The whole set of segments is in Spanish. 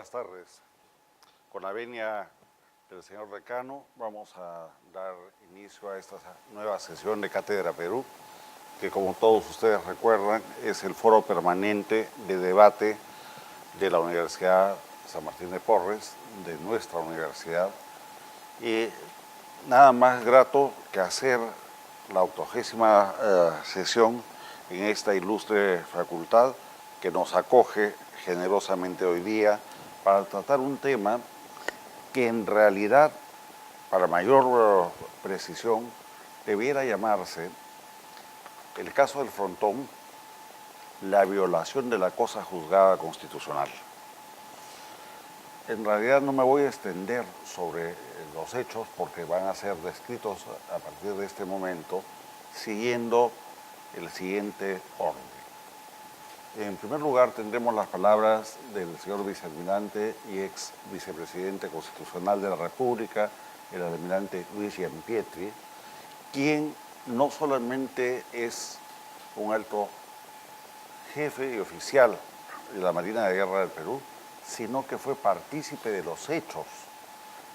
Buenas tardes. Con la venia del señor decano, vamos a dar inicio a esta nueva sesión de Cátedra Perú, que como todos ustedes recuerdan, es el foro permanente de debate de la Universidad San Martín de Porres, de nuestra universidad, y nada más grato que hacer la 80ª sesión en esta ilustre facultad que nos acoge generosamente hoy día para tratar un tema que en realidad, para mayor precisión, debiera llamarse el caso del Frontón, la violación de la cosa juzgada constitucional. En realidad no me voy a extender sobre los hechos porque van a ser descritos a partir de este momento siguiendo el siguiente orden. En primer lugar tendremos las palabras del señor vicealmirante y ex vicepresidente constitucional de la República, el almirante Luis Gianpietri, quien no solamente es un alto jefe y oficial de la Marina de Guerra del Perú, sino que fue partícipe de los hechos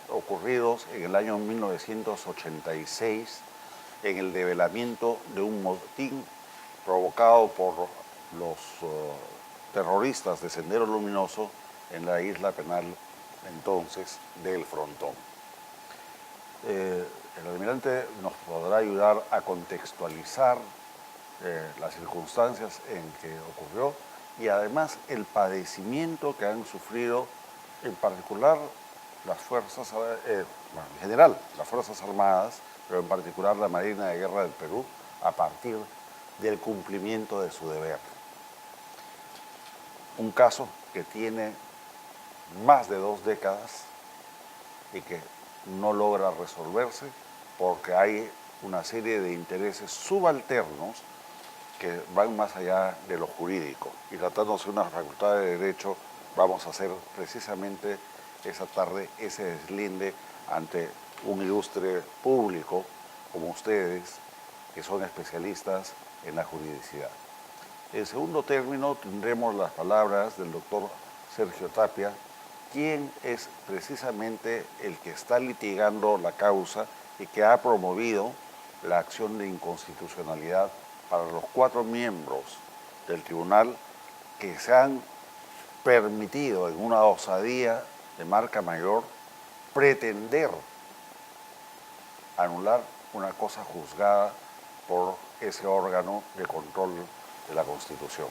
ocurridos en el año 1986 en el develamiento de un motín provocado por los terroristas de Sendero Luminoso en la isla penal entonces del Frontón. El almirante nos podrá ayudar a contextualizar las circunstancias en que ocurrió y además el padecimiento que han sufrido en particular las fuerzas, en general las Fuerzas Armadas, pero en particular la Marina de Guerra del Perú, a partir del cumplimiento de su deber. Un caso que tiene más de 2 décadas y que no logra resolverse porque hay una serie de intereses subalternos que van más allá de lo jurídico. Y tratándose de una facultad de Derecho, vamos a hacer precisamente esa tarde ese deslinde ante un ilustre público como ustedes, que son especialistas en la juridicidad. En segundo término tendremos las palabras del doctor Sergio Tapia, quien es precisamente el que está litigando la causa y que ha promovido la acción de inconstitucionalidad para los 4 miembros del tribunal que se han permitido en una osadía de marca mayor pretender anular una cosa juzgada por ese órgano de control de la Constitución,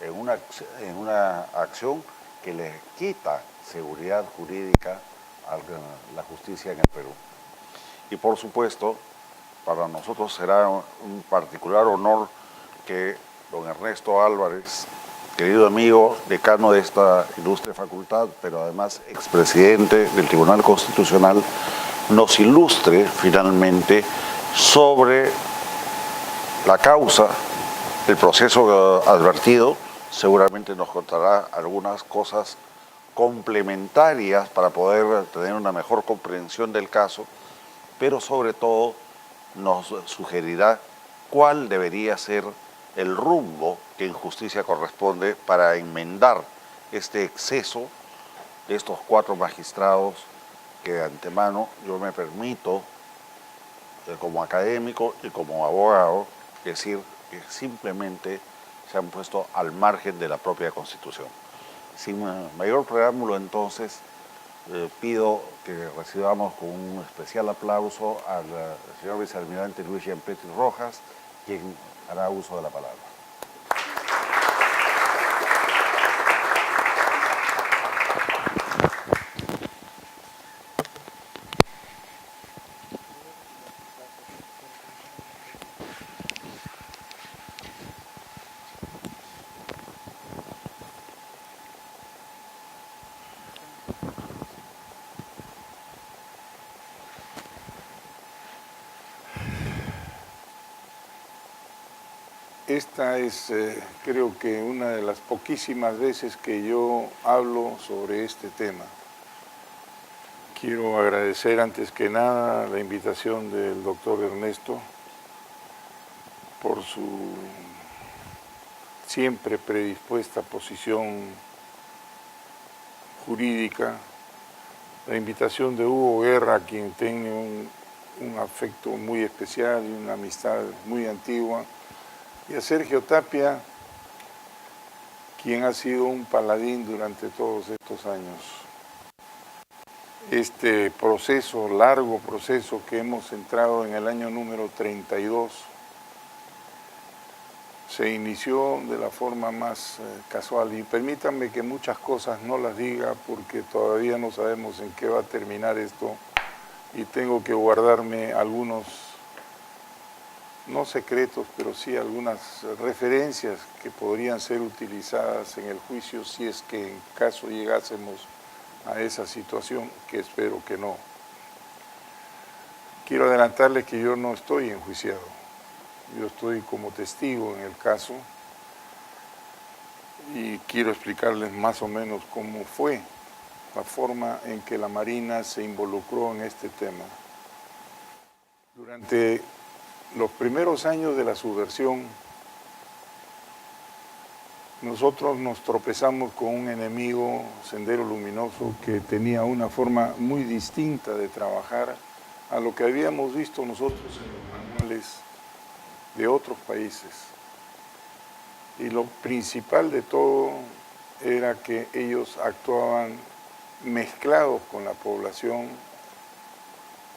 en una acción que le quita seguridad jurídica a la justicia en el Perú. Y por supuesto, para nosotros será un particular honor que don Ernesto Álvarez, querido amigo, decano de esta ilustre facultad, pero además expresidente del Tribunal Constitucional, nos ilustre finalmente sobre la causa, el proceso advertido. Seguramente nos contará algunas cosas complementarias para poder tener una mejor comprensión del caso, pero sobre todo nos sugerirá cuál debería ser el rumbo que en justicia corresponde para enmendar este exceso de estos 4 magistrados que de antemano yo me permito, como académico y como abogado, decir que simplemente se han puesto al margen de la propia Constitución. Sin mayor preámbulo, entonces, pido que recibamos con un especial aplauso al señor vicealmirante Luis Gianpietri Rojas, quien hará uso de la palabra. Esta es, creo que, una de las poquísimas veces que yo hablo sobre este tema. Quiero agradecer antes que nada la invitación del doctor Ernesto por su siempre predispuesta posición jurídica, la invitación de Hugo Guerra, a quien tengo un afecto muy especial y una amistad muy antigua, y a Sergio Tapia, quien ha sido un paladín durante todos estos años. Este proceso, largo proceso que hemos entrado en el año número 32, se inició de la forma más casual. Y permítanme que muchas cosas no las diga porque todavía no sabemos en qué va a terminar esto y tengo que guardarme algunos, no secretos, pero sí algunas referencias que podrían ser utilizadas en el juicio si es que en caso llegásemos a esa situación, que espero que no. Quiero adelantarles que yo no estoy enjuiciado, yo estoy como testigo en el caso y quiero explicarles más o menos cómo fue la forma en que la Marina se involucró en este tema. Durante los primeros años de la subversión, nosotros nos tropezamos con un enemigo, Sendero Luminoso, que tenía una forma muy distinta de trabajar a lo que habíamos visto nosotros en los manuales de otros países. Y lo principal de todo era que ellos actuaban mezclados con la población,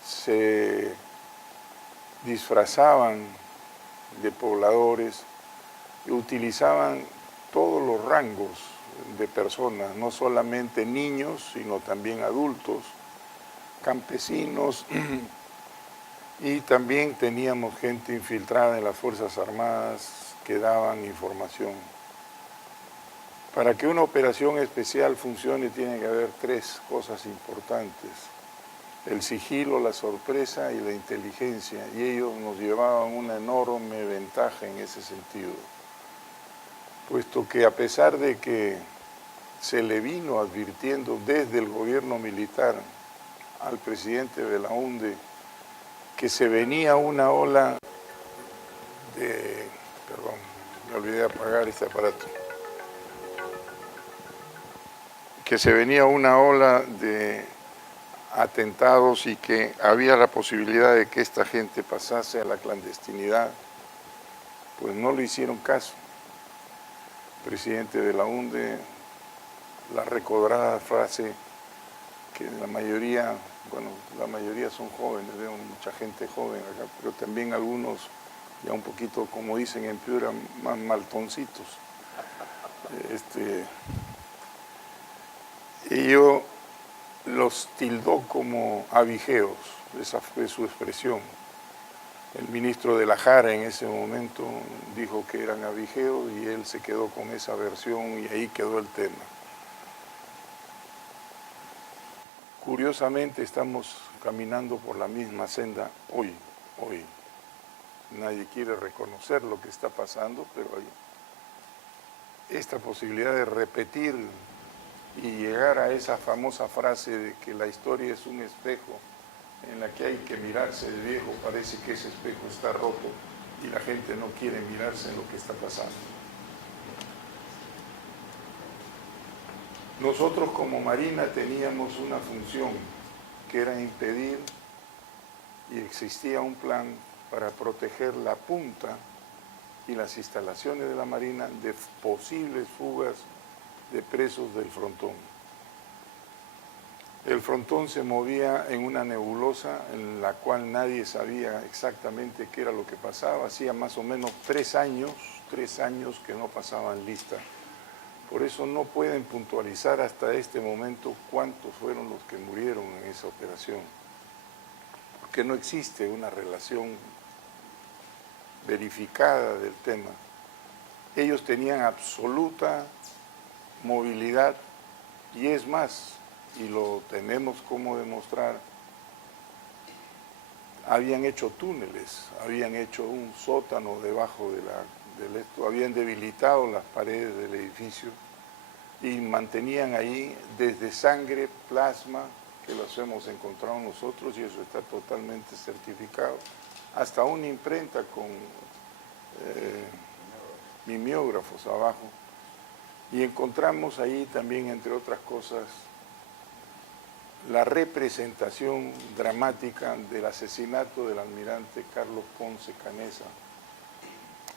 se disfrazaban de pobladores y utilizaban todos los rangos de personas, no solamente niños, sino también adultos, campesinos, y también teníamos gente infiltrada en las Fuerzas Armadas que daban información. Para que una operación especial funcione tiene que haber tres cosas importantes: el sigilo, la sorpresa y la inteligencia, y ellos nos llevaban una enorme ventaja en ese sentido, puesto que a pesar de que se le vino advirtiendo desde el gobierno militar al presidente Belaúnde que se venía una ola de... Perdón, me olvidé de apagar este aparato. Que se venía una ola de atentados y que había la posibilidad de que esta gente pasase a la clandestinidad, pues no le hicieron caso. El presidente Belaúnde, la recobrada frase que la mayoría, bueno, la mayoría son jóvenes, veo mucha gente joven acá, pero también algunos ya un poquito, como dicen en Piura, más maltoncitos. Ello los tildó como abigeos, esa fue su expresión. El ministro de la Jara en ese momento dijo que eran abigeos y él se quedó con esa versión y ahí quedó el tema. Curiosamente estamos caminando por la misma senda hoy. Nadie quiere reconocer lo que está pasando, pero hay esta posibilidad de repetir y llegar a esa famosa frase de que la historia es un espejo en la que hay que mirarse de viejo, parece que ese espejo está roto y la gente no quiere mirarse en lo que está pasando. Nosotros como Marina teníamos una función que era impedir, y existía un plan para proteger la punta y las instalaciones de la Marina de posibles fugas de presos del frontón. El frontón se movía en una nebulosa en la cual nadie sabía exactamente qué era lo que pasaba. Hacía más o menos 3 años que no pasaban lista. Por eso no pueden puntualizar hasta este momento cuántos fueron los que murieron en esa operación, porque no existe una relación verificada del tema. Ellos tenían absoluta movilidad y es más, y lo tenemos como demostrar, habían hecho túneles, habían hecho un sótano debajo del esto, habían debilitado las paredes del edificio y mantenían ahí desde sangre, plasma, que los hemos encontrado nosotros y eso está totalmente certificado, hasta una imprenta con mimeógrafos abajo. Y encontramos ahí también, entre otras cosas, la representación dramática del asesinato del almirante Carlos Ponce Canessa,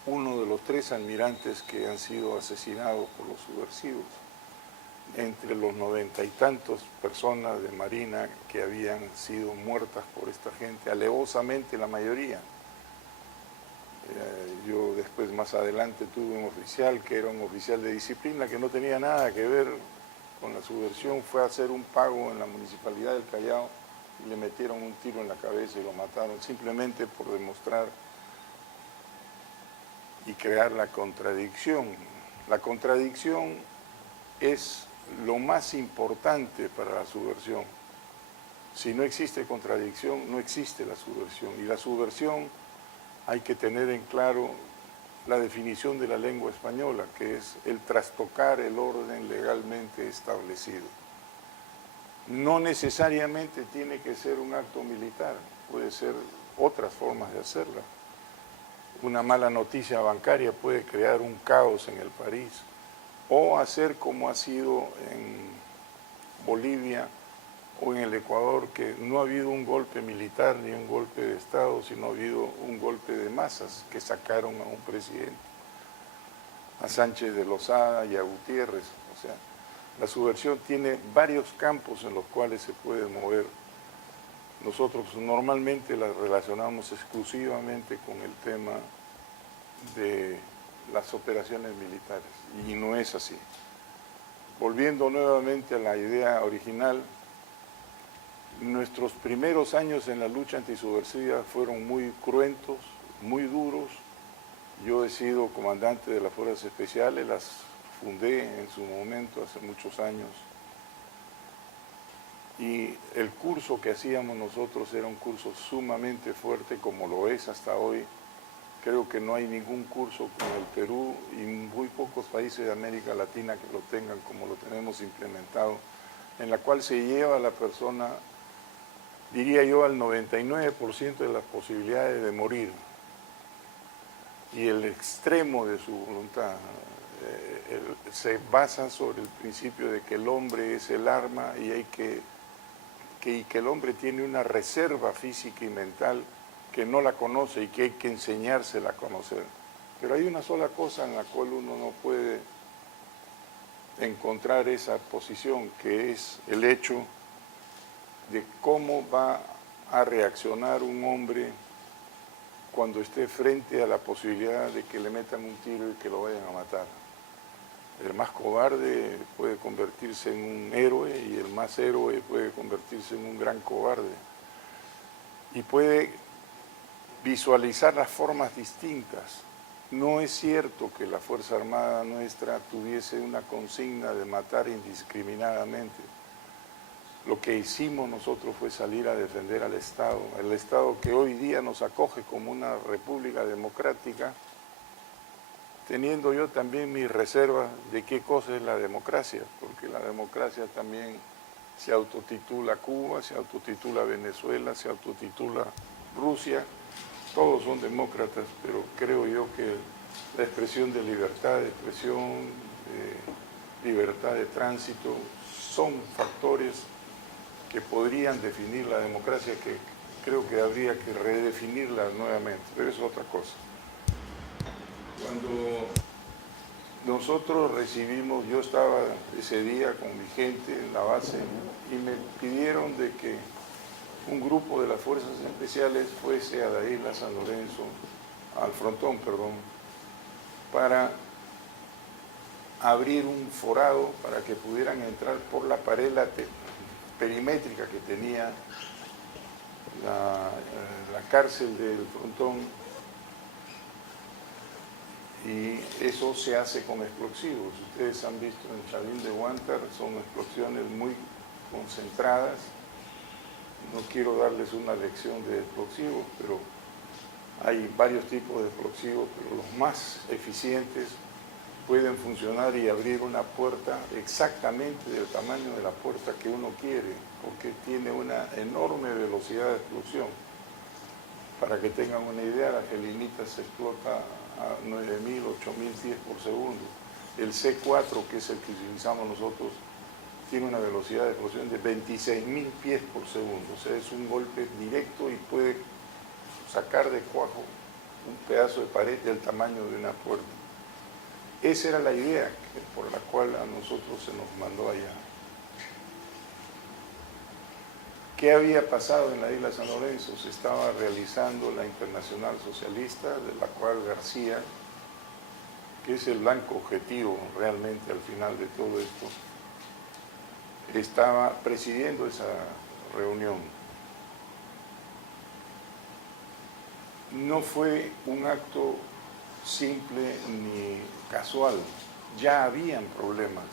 uno de los 3 almirantes que han sido asesinados por los subversivos, entre los 90 y tantos personas de Marina que habían sido muertas por esta gente, alevosamente la mayoría. Yo después, más adelante, tuve un oficial que era un oficial de disciplina que no tenía nada que ver con la subversión, fue a hacer un pago en la Municipalidad del Callao y le metieron un tiro en la cabeza y lo mataron, simplemente por demostrar y crear la contradicción. La contradicción es lo más importante para la subversión. Si no existe contradicción, no existe la subversión. Y la subversión hay que tener en claro la definición de la lengua española, que es el trastocar el orden legalmente establecido. No necesariamente tiene que ser un acto militar, puede ser otras formas de hacerla. Una mala noticia bancaria puede crear un caos en el país, o hacer como ha sido en Bolivia o en el Ecuador, que no ha habido un golpe militar ni un golpe de Estado, sino ha habido un golpe de masas que sacaron a un presidente, a Sánchez de Lozada y a Gutiérrez. O sea, la subversión tiene varios campos en los cuales se puede mover. Nosotros normalmente la relacionamos exclusivamente con el tema de las operaciones militares, y no es así. Volviendo nuevamente a la idea original, nuestros primeros años en la lucha antisubversiva fueron muy cruentos, muy duros. Yo he sido comandante de las Fuerzas Especiales, las fundé en su momento, hace muchos años. Y el curso que hacíamos nosotros era un curso sumamente fuerte, como lo es hasta hoy. Creo que no hay ningún curso como el Perú y muy pocos países de América Latina que lo tengan como lo tenemos implementado, en la cual se lleva a la persona, diría yo, al 99% de las posibilidades de morir y el extremo de su voluntad. Se basa sobre el principio de que el hombre es el arma y que el hombre tiene una reserva física y mental que no la conoce y que hay que enseñársela a conocer. Pero hay una sola cosa en la cual uno no puede encontrar esa posición, que es el hecho de cómo va a reaccionar un hombre cuando esté frente a la posibilidad de que le metan un tiro y que lo vayan a matar. El más cobarde puede convertirse en un héroe y el más héroe puede convertirse en un gran cobarde. Y puede visualizar las formas distintas. No es cierto que la Fuerza Armada nuestra tuviese una consigna de matar indiscriminadamente. Lo que hicimos nosotros fue salir a defender al Estado, el Estado que hoy día nos acoge como una república democrática, teniendo yo también mis reservas de qué cosa es la democracia, porque la democracia también se autotitula Cuba, se autotitula Venezuela, se autotitula Rusia. Todos son demócratas, pero creo yo que la expresión de libertad de expresión, libertad de tránsito, son factores que podrían definir la democracia, que creo que habría que redefinirla nuevamente, pero es otra cosa. Cuando nosotros recibimos, yo estaba ese día con mi gente en la base y me pidieron de que un grupo de las Fuerzas Especiales fuese a la isla San Lorenzo, al frontón, perdón, para abrir un forado para que pudieran entrar por la pared perimétrica que tenía la cárcel del frontón, y eso se hace con explosivos. Ustedes han visto en Chalín de Huántar, son explosiones muy concentradas. No quiero darles una lección de explosivos, pero hay varios tipos de explosivos, pero los más eficientes pueden funcionar y abrir una puerta exactamente del tamaño de la puerta que uno quiere, porque tiene una enorme velocidad de explosión. Para que tengan una idea, la gelinita se explota a 9.000, 8.000 pies por segundo. El C4, que es el que utilizamos nosotros, tiene una velocidad de explosión de 26.000 pies por segundo. O sea, es un golpe directo y puede sacar de cuajo un pedazo de pared del tamaño de una puerta. Esa era la idea por la cual a nosotros se nos mandó allá. ¿Qué había pasado en la isla San Lorenzo? Se estaba realizando la Internacional Socialista, de la cual García, que es el blanco objetivo realmente al final de todo esto, estaba presidiendo esa reunión. No fue un acto simple ni casual, ya habían problemas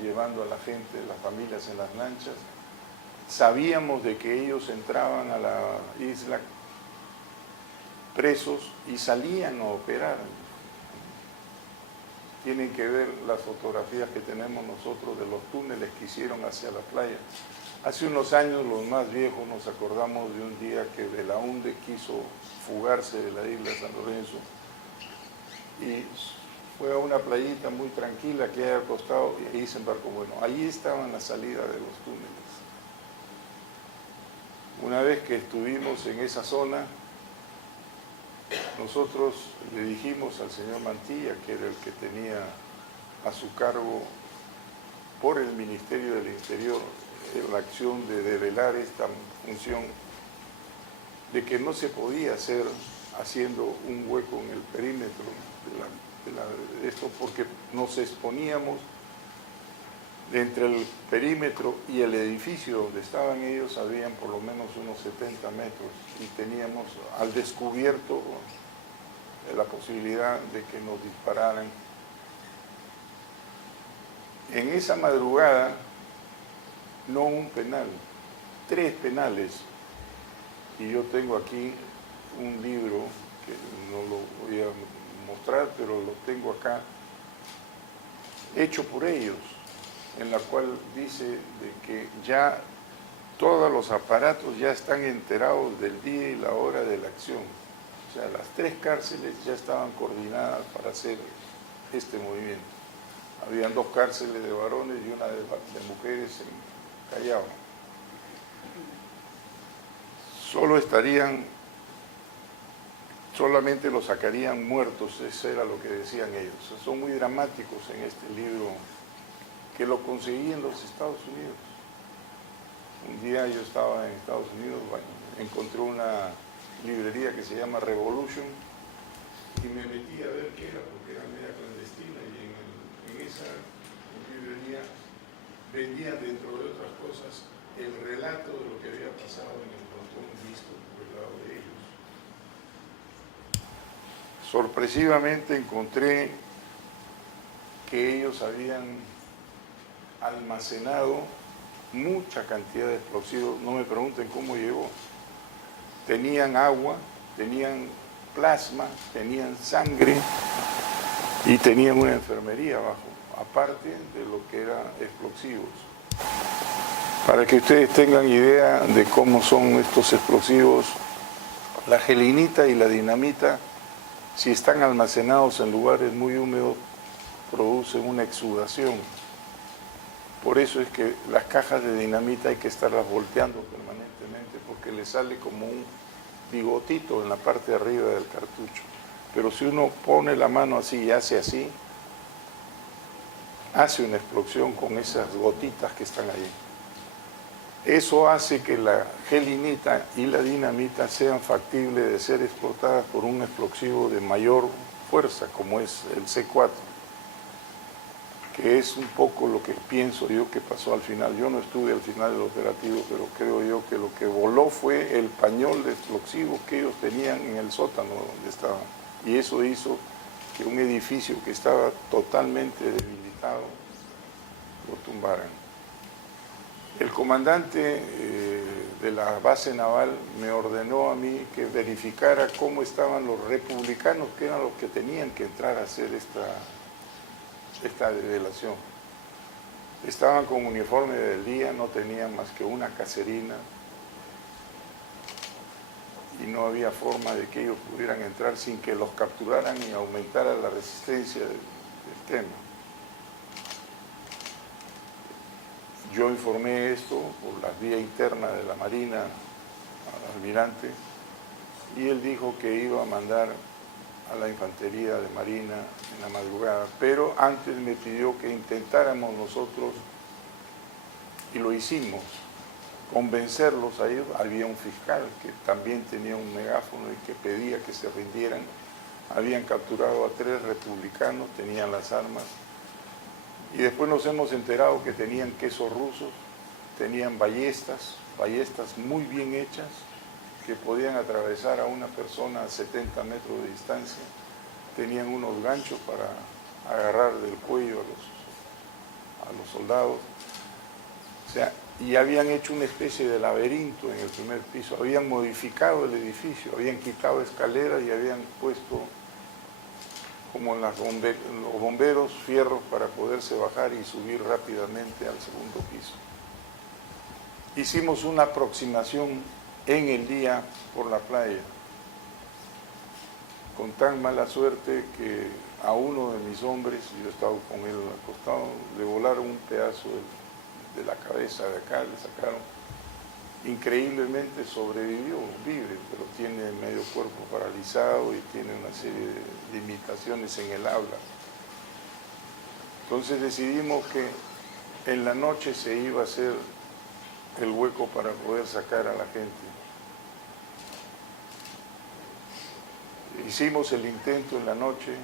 llevando a la gente, las familias en las lanchas. Sabíamos de que ellos entraban a la isla presos y salían a operar. Tienen que ver las fotografías que tenemos nosotros de los túneles que hicieron hacia la playa. Hace unos años, los más viejos, nos acordamos de un día que Belaúnde quiso fugarse de la isla San Lorenzo y fue a una playita muy tranquila que hay al costado y ahí se embarcó. Bueno, ahí estaban la salida de los túneles. Una vez que estuvimos en esa zona, nosotros le dijimos al señor Mantilla, que era el que tenía a su cargo por el Ministerio del Interior la acción de develar esta función, de que no se podía hacer haciendo un hueco en el perímetro de esto, porque nos exponíamos entre el perímetro y el edificio donde estaban ellos, habían por lo menos unos 70 metros y teníamos al descubierto la posibilidad de que nos dispararan. En esa madrugada, no un penal, 3 penales. Y yo tengo aquí un libro, que no lo voy a mostrar, pero lo tengo acá, hecho por ellos, en la cual dice de que ya todos los aparatos ya están enterados del día y la hora de la acción. O sea, las 3 cárceles ya estaban coordinadas para hacer este movimiento. Habían 2 cárceles de varones y una de mujeres en Callao. Solamente los sacarían muertos, eso era lo que decían ellos. Son muy dramáticos en este libro, que lo conseguí en los Estados Unidos. Un día yo estaba en Estados Unidos, bueno, encontré una librería que se llama Revolution y me metí a ver qué era, porque era media clandestina, y en esa librería vendían, dentro de otras cosas, el relato de lo que había pasado en el frontón visto por el lado de ellos. Sorpresivamente encontré que ellos habían almacenado mucha cantidad de explosivos. No me pregunten cómo llegó. Tenían agua, tenían plasma, tenían sangre y tenían una enfermería abajo, aparte de lo que eran explosivos. Para que ustedes tengan idea de cómo son estos explosivos, la gelinita y la dinamita, si están almacenados en lugares muy húmedos, producen una exudación. Por eso es que las cajas de dinamita hay que estarlas volteando permanentemente, porque le sale como un bigotito en la parte de arriba del cartucho. Pero si uno pone la mano así y hace así, hace una explosión con esas gotitas que están ahí. Eso hace que la gelinita y la dinamita sean factibles de ser explotadas por un explosivo de mayor fuerza, como es el C4, que es un poco lo que pienso yo que pasó al final. Yo no estuve al final del operativo, pero creo yo que lo que voló fue el pañol de explosivos que ellos tenían en el sótano donde estaban. Y eso hizo que un edificio que estaba totalmente debilitado lo tumbaran. El comandante de la base naval me ordenó a mí que verificara cómo estaban los republicanos, que eran los que tenían que entrar a hacer esta revelación. Estaban con uniforme del día, no tenían más que una caserina y no había forma de que ellos pudieran entrar sin que los capturaran y aumentara la resistencia del tema. Yo informé esto por la vía interna de la Marina al almirante y él dijo que iba a mandar a la infantería de Marina en la madrugada, pero antes me pidió que intentáramos nosotros, y lo hicimos, convencerlos a ellos. Había un fiscal que también tenía un megáfono y que pedía que se rindieran. Habían capturado a 3 republicanos, tenían las armas, y después nos hemos enterado que tenían quesos rusos, tenían ballestas muy bien hechas, que podían atravesar a una persona a 70 metros de distancia, tenían unos ganchos para agarrar del cuello a los soldados, o sea, y habían hecho una especie de laberinto en el primer piso, habían modificado el edificio, habían quitado escaleras y habían puesto, como en los bomberos, fierros para poderse bajar y subir rápidamente al segundo piso. Hicimos una aproximación en el día por la playa, con tan mala suerte que a uno de mis hombres, yo estaba con él al costado, le volaron un pedazo de la cabeza de acá, le sacaron. Increíblemente sobrevivió, vive, pero tiene medio cuerpo paralizado y tiene una serie de limitaciones en el habla. Entonces decidimos que en la noche se iba a hacer el hueco para poder sacar a la gente. Hicimos el intento en la noche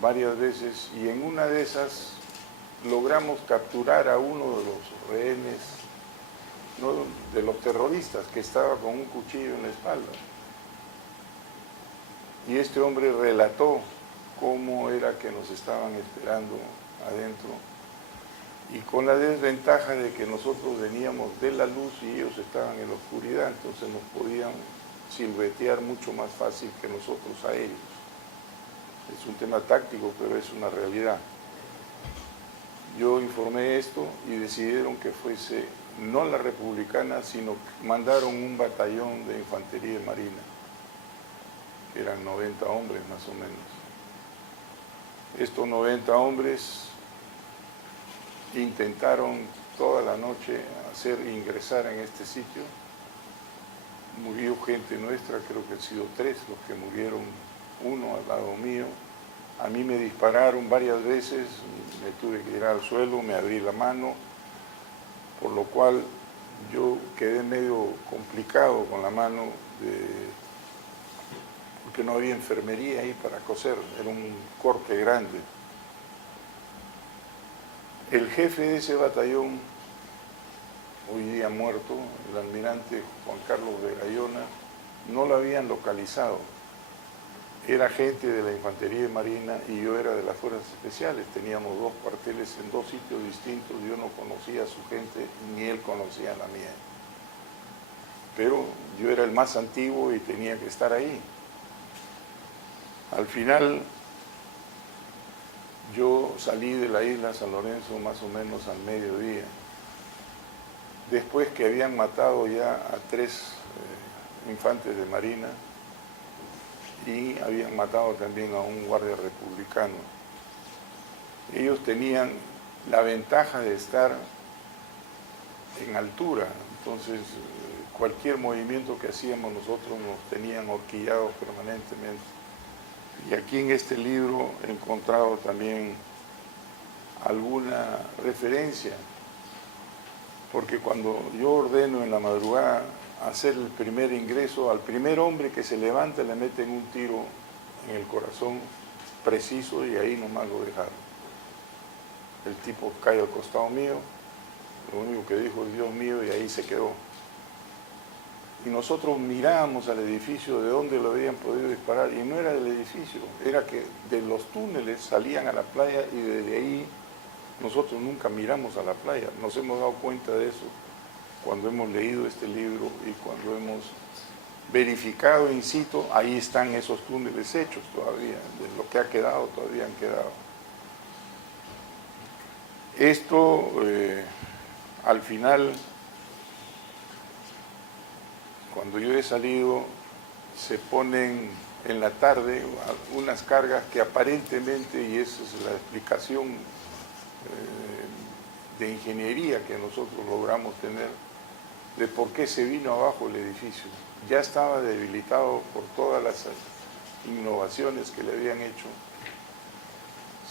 varias veces y en una de esas logramos capturar a uno de los rehenes, ¿no?, de los terroristas, que estaba con un cuchillo en la espalda. Y este hombre relató cómo era que nos estaban esperando adentro, y con la desventaja de que nosotros veníamos de la luz y ellos estaban en la oscuridad, entonces nos podían silbetear mucho más fácil que nosotros a ellos. Es un tema táctico, pero es una realidad. Yo informé esto y decidieron que fuese no la republicana, sino que mandaron un batallón de infantería marina, que eran 90 hombres más o menos. Estos 90 hombres intentaron toda la noche hacer ingresar en este sitio. Murió gente nuestra, creo que han sido 3 los que murieron, uno al lado mío. A mí me dispararon varias veces, me tuve que ir al suelo, me abrí la mano, por lo cual yo quedé medio complicado con la mano, porque no había enfermería ahí para coser, era un corte grande. El jefe de ese batallón, hoy día muerto, el almirante Juan Carlos Vegallona, no lo habían localizado. Era gente de la Infantería de Marina y yo era de las Fuerzas Especiales. Teníamos 2 cuarteles en 2 sitios distintos. Yo no conocía a su gente, ni él conocía a la mía. Pero yo era el más antiguo y tenía que estar ahí. Al final, yo salí de la isla San Lorenzo más o menos al mediodía, después que habían matado ya a 3 infantes de Marina, y habían matado también a un guardia republicano. Ellos tenían la ventaja de estar en altura, entonces cualquier movimiento que hacíamos nosotros nos tenían horquillados permanentemente. Y aquí en este libro he encontrado también alguna referencia, porque cuando yo ordeno en la madrugada hacer el primer ingreso, al primer hombre que se levanta le meten un tiro en el corazón preciso y ahí nomás lo dejaron. El tipo cae al costado mío, lo único que dijo es Dios mío, y ahí se quedó. Y nosotros mirábamos al edificio de dónde lo habían podido disparar, y no era del edificio, era que de los túneles salían a la playa y desde ahí nosotros nunca miramos a la playa. Nos hemos dado cuenta de eso cuando hemos leído este libro y cuando hemos verificado in situ, ahí están esos túneles hechos todavía, de lo que ha quedado, todavía han quedado. Esto, al final, cuando yo he salido, se ponen en la tarde unas cargas que aparentemente, y esa es la explicación de ingeniería que nosotros logramos tener de por qué se vino abajo el edificio. Ya estaba debilitado por todas las innovaciones que le habían hecho.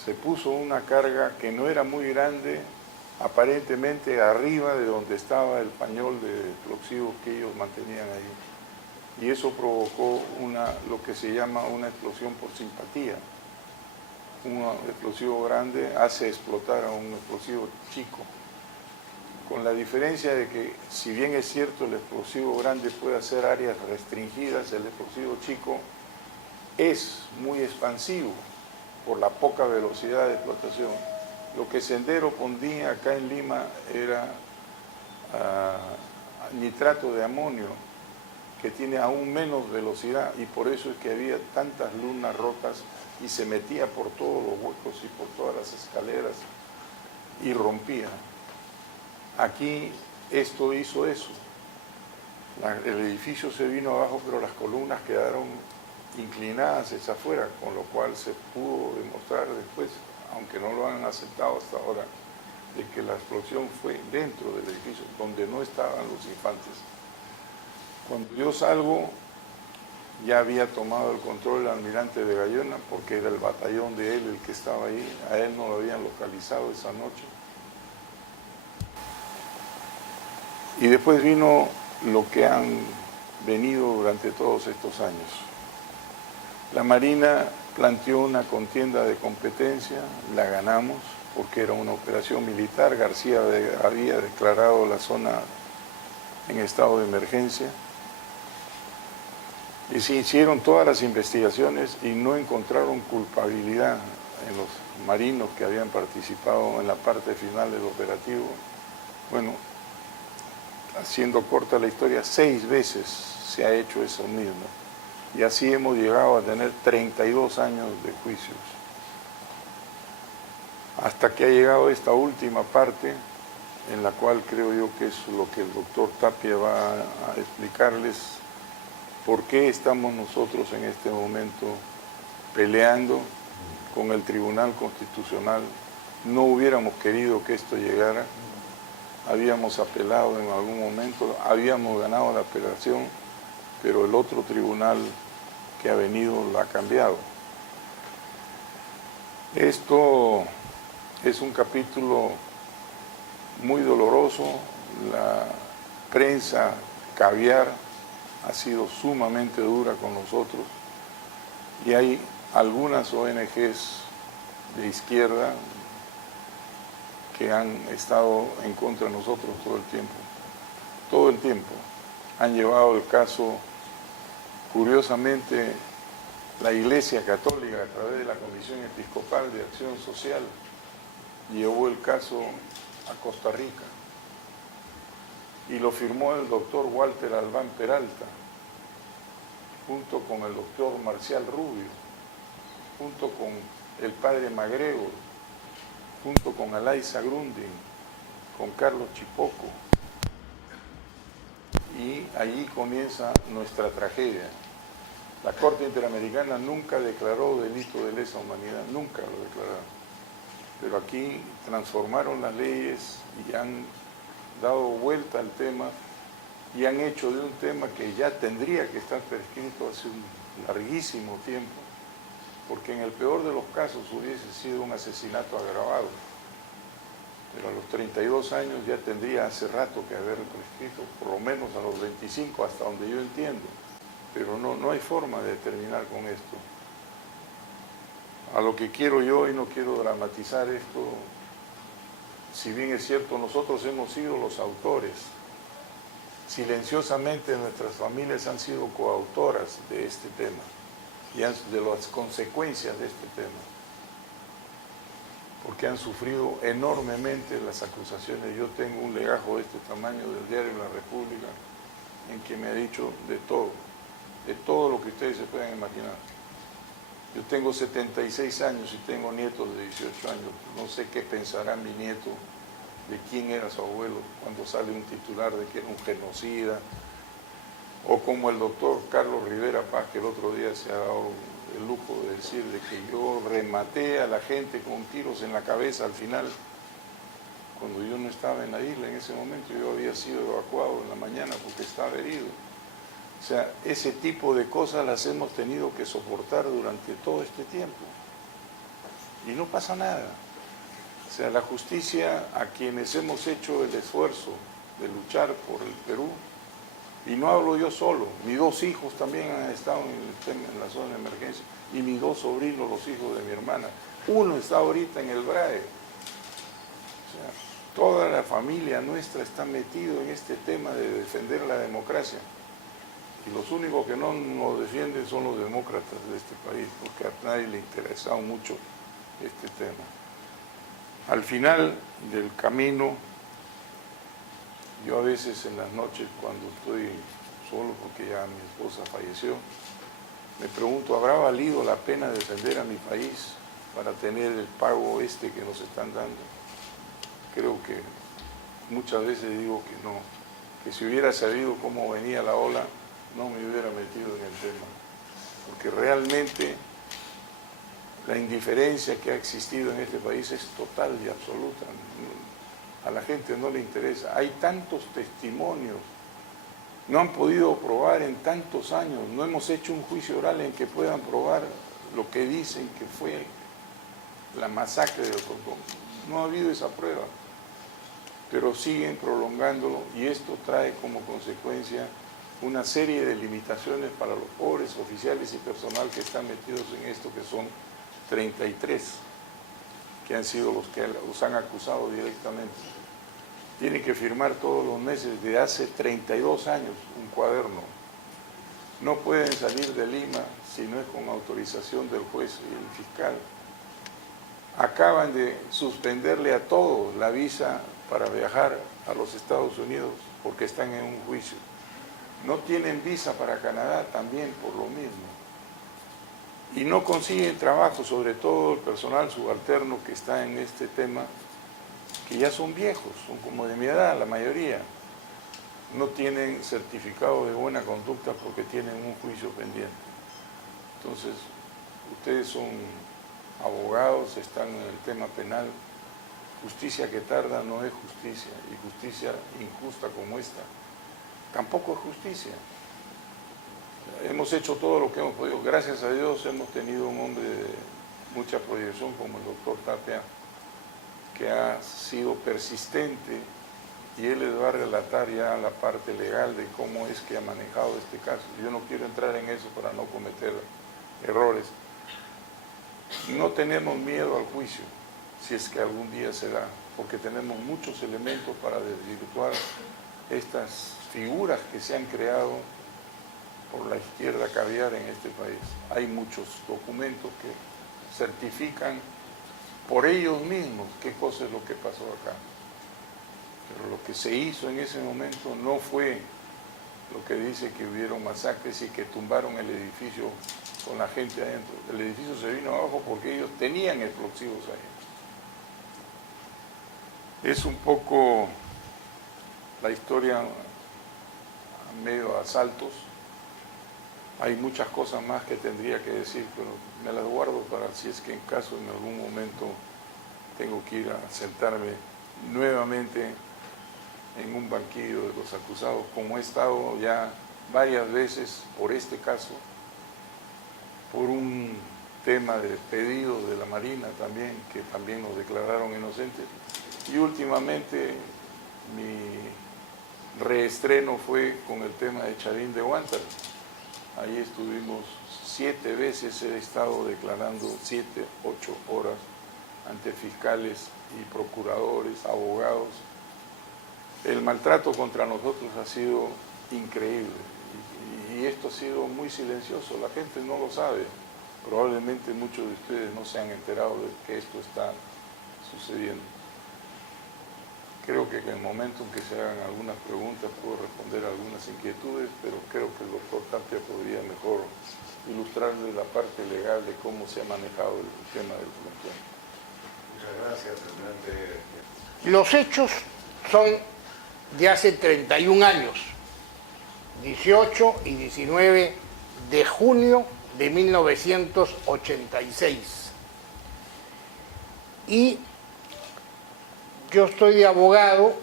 Se puso una carga que no era muy grande, aparentemente arriba de donde estaba el pañol de explosivos que ellos mantenían ahí. Y eso provocó lo que se llama una explosión por simpatía. Un explosivo grande hace explotar a un explosivo chico, con la diferencia de que, si bien es cierto el explosivo grande puede hacer áreas restringidas, el explosivo chico es muy expansivo por la poca velocidad de explotación. Lo que Sendero ponía acá en Lima era nitrato de amonio, que tiene aún menos velocidad, y por eso es que había tantas lunas rotas y se metía por todos los huecos y por todas las escaleras y rompía. Aquí esto hizo eso. El edificio se vino abajo, pero las columnas quedaron inclinadas hacia afuera, con lo cual se pudo demostrar después, aunque no lo han aceptado hasta ahora, de que la explosión fue dentro del edificio, donde no estaban los infantes. Cuando yo salgo, ya había tomado el control el almirante de Gallona, porque era el batallón de él el que estaba ahí. A él no lo habían localizado esa noche. Y después vino lo que han venido durante todos estos años. La Marina planteó una contienda de competencia, la ganamos, porque era una operación militar. García había declarado la zona en estado de emergencia. Y se hicieron todas las investigaciones y no encontraron culpabilidad en los marinos que habían participado en la parte final del operativo. Bueno, haciendo corta la historia, 6 veces se ha hecho eso mismo. Y así hemos llegado a tener 32 años de juicios. Hasta que ha llegado esta última parte, en la cual creo yo que es lo que el doctor Tapia va a explicarles, por qué estamos nosotros en este momento peleando con el Tribunal Constitucional. No hubiéramos querido que esto llegara. Habíamos apelado en algún momento, habíamos ganado la apelación, pero el otro tribunal que ha venido lo ha cambiado. Esto es un capítulo muy doloroso. La prensa caviar ha sido sumamente dura con nosotros, y hay algunas ONGs de izquierda que han estado en contra de nosotros todo el tiempo. Todo el tiempo. Han llevado el caso, curiosamente, la Iglesia Católica, a través de la Comisión Episcopal de Acción Social, llevó el caso a Costa Rica. Y lo firmó el doctor Walter Albán Peralta, junto con el doctor Marcial Rubio, junto con el padre Magregor, junto con Alaisa Grundin, con Carlos Chipoco. Y allí comienza nuestra tragedia. La Corte Interamericana nunca declaró delito de lesa humanidad, nunca lo declararon. Pero aquí transformaron las leyes y han dado vuelta al tema, y han hecho de un tema que ya tendría que estar prescrito hace un larguísimo tiempo, porque en el peor de los casos hubiese sido un asesinato agravado. Pero a los 32 años ya tendría hace rato que haber prescrito, por lo menos a los 25, hasta donde yo entiendo. Pero no hay forma de terminar con esto. A lo que quiero yo, y no quiero dramatizar esto, si bien es cierto, nosotros hemos sido los autores. Silenciosamente nuestras familias han sido coautoras de este tema y de las consecuencias de este tema, porque han sufrido enormemente las acusaciones. Yo tengo un legajo de este tamaño del diario La República, en que me ha dicho de todo lo que ustedes se puedan imaginar. Yo tengo 76 años y tengo nietos de 18 años. No sé qué pensará mi nieto de quién era su abuelo cuando sale un titular de que era un genocida, o como el doctor Carlos Rivera Paz, que el otro día se ha dado el lujo de decir de que yo rematé a la gente con tiros en la cabeza al final, cuando yo no estaba en la isla en ese momento. Yo había sido evacuado en la mañana porque estaba herido. O sea, ese tipo de cosas las hemos tenido que soportar durante todo este tiempo. Y no pasa nada. O sea, la justicia a quienes hemos hecho el esfuerzo de luchar por el Perú, y no hablo yo solo, mis dos hijos también han estado en la zona de emergencia, y mis dos sobrinos, los hijos de mi hermana. Uno está ahorita en el BRAE. O sea, toda la familia nuestra está metido en este tema de defender la democracia. Y los únicos que no nos defienden son los demócratas de este país, porque a nadie le interesaba mucho este tema. Al final del camino, yo a veces en las noches cuando estoy solo, porque ya mi esposa falleció, me pregunto, ¿habrá valido la pena defender a mi país para tener el pago este que nos están dando? Creo que muchas veces digo que no, que si hubiera sabido cómo venía la ola, no me hubiera metido en el tema, porque realmente la indiferencia que ha existido en este país es total y absoluta. A la gente no le interesa. Hay tantos testimonios, no han podido probar en tantos años, no hemos hecho un juicio oral en que puedan probar lo que dicen que fue la masacre de Ocotón. No ha habido esa prueba, pero siguen prolongándolo y esto trae como consecuencia una serie de limitaciones para los pobres oficiales y personal que están metidos en esto, que son 33, que han sido los que los han acusado directamente. Tienen que firmar todos los meses de hace 32 años un cuaderno. No pueden salir de Lima si no es con autorización del juez y el fiscal. Acaban de suspenderle a todos la visa para viajar a los Estados Unidos porque están en un juicio. No tienen visa para Canadá también por lo mismo. Y no consiguen trabajo, sobre todo el personal subalterno que está en este tema, que ya son viejos, son como de mi edad la mayoría. No tienen certificado de buena conducta porque tienen un juicio pendiente. Entonces, ustedes son abogados, están en el tema penal. Justicia que tarda no es justicia, y justicia injusta como esta tampoco es justicia. Hemos hecho todo lo que hemos podido. Gracias a Dios hemos tenido un hombre de mucha proyección como el doctor Tapia, que ha sido persistente, y él les va a relatar ya la parte legal de cómo es que ha manejado este caso. Yo no quiero entrar en eso para no cometer errores. No tenemos miedo al juicio, si es que algún día se da, porque tenemos muchos elementos para desvirtuar estas figuras que se han creado por la izquierda caviar en este país. Hay muchos documentos que certifican por ellos mismos qué cosa es lo que pasó acá. Pero lo que se hizo en ese momento no fue lo que dice que hubieron masacres y que tumbaron el edificio con la gente adentro. El edificio se vino abajo porque ellos tenían explosivos ahí. Es un poco la historia medio a saltos. Hay muchas cosas más que tendría que decir, pero me las guardo para si es que en caso en algún momento tengo que ir a sentarme nuevamente en un banquillo de los acusados, como he estado ya varias veces por este caso, por un tema de pedidos de la Marina también, que también nos declararon inocentes, y últimamente mi reestreno fue con el tema de Chavín de Huántar. Ahí estuvimos 7 veces, he estado declarando 7, 8 horas ante fiscales y procuradores, abogados. El maltrato contra nosotros ha sido increíble y esto ha sido muy silencioso, la gente no lo sabe. Probablemente muchos de ustedes no se han enterado de que esto está sucediendo. Creo que en el momento en que se hagan algunas preguntas puedo responder algunas inquietudes, pero creo que el doctor Tapia podría mejor ilustrarles la parte legal de cómo se ha manejado el tema del planteamiento. Muchas gracias, presidente. Los hechos son de hace 31 años, 18 y 19 de junio de 1986. Y Yo estoy de abogado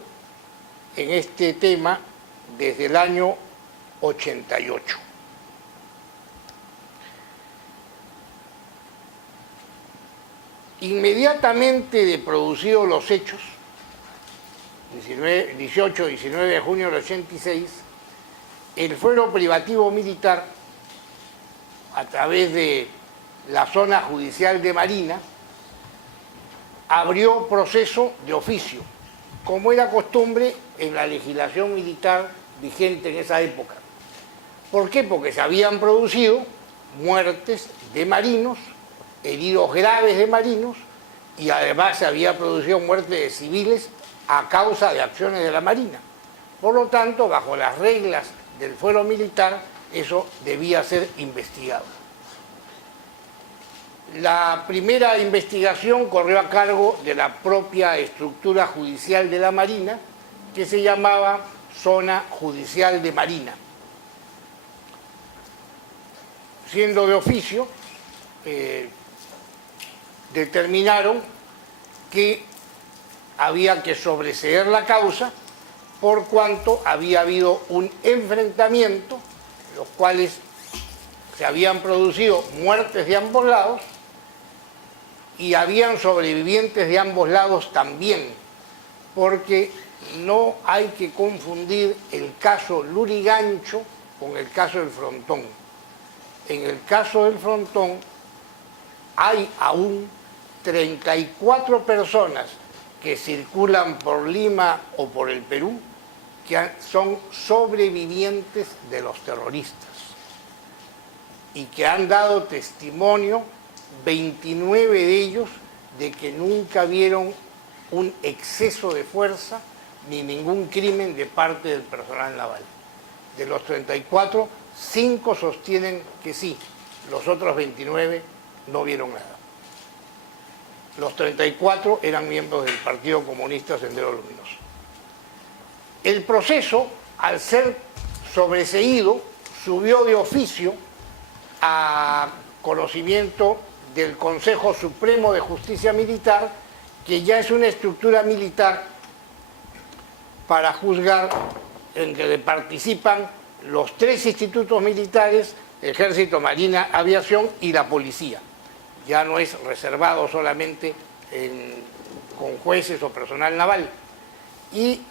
en este tema desde el año 88. Inmediatamente de producidos los hechos, 18-19 de junio del 86, el fuero privativo militar, a través de la zona judicial de Marina, abrió proceso de oficio, como era costumbre en la legislación militar vigente en esa época. ¿Por qué? Porque se habían producido muertes de marinos, heridos graves de marinos, y además se había producido muerte de civiles a causa de acciones de la Marina. Por lo tanto, bajo las reglas del fuero militar, eso debía ser investigado. La primera investigación corrió a cargo de la propia estructura judicial de la Marina, que se llamaba Zona Judicial de Marina. Siendo de oficio, determinaron que había que sobreseer la causa por cuanto había habido un enfrentamiento, en los cuales se habían producido muertes de ambos lados y habían sobrevivientes de ambos lados también, porque no hay que confundir el caso Lurigancho con el caso del Frontón. En el caso del Frontón hay aún 34 personas que circulan por Lima o por el Perú que son sobrevivientes de los terroristas y que han dado testimonio, 29 de ellos, de que nunca vieron un exceso de fuerza ni ningún crimen de parte del personal naval. De los 34, 5 sostienen que sí, los otros 29 no vieron nada. Los 34 eran miembros del Partido Comunista Sendero Luminoso. El proceso, al ser sobreseído, subió de oficio a conocimiento del Consejo Supremo de Justicia Militar, que ya es una estructura militar para juzgar, en que participan los 3 institutos militares, Ejército, Marina, Aviación y la Policía. Ya no es reservado solamente con jueces o personal naval. Y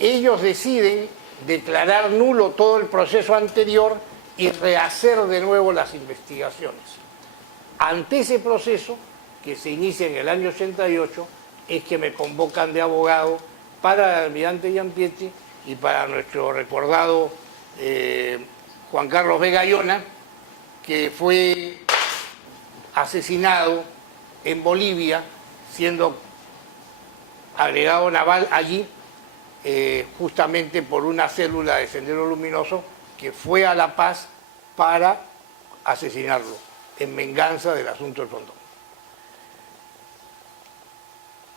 ellos deciden declarar nulo todo el proceso anterior y rehacer de nuevo las investigaciones. Ante ese proceso, que se inicia en el año 88, es que me convocan de abogado para el almirante Giampietri y para nuestro recordado Juan Carlos Vega Llona, que fue asesinado en Bolivia, siendo agregado naval allí, justamente por una célula de Sendero Luminoso que fue a La Paz para asesinarlo, en venganza del asunto del Frontón.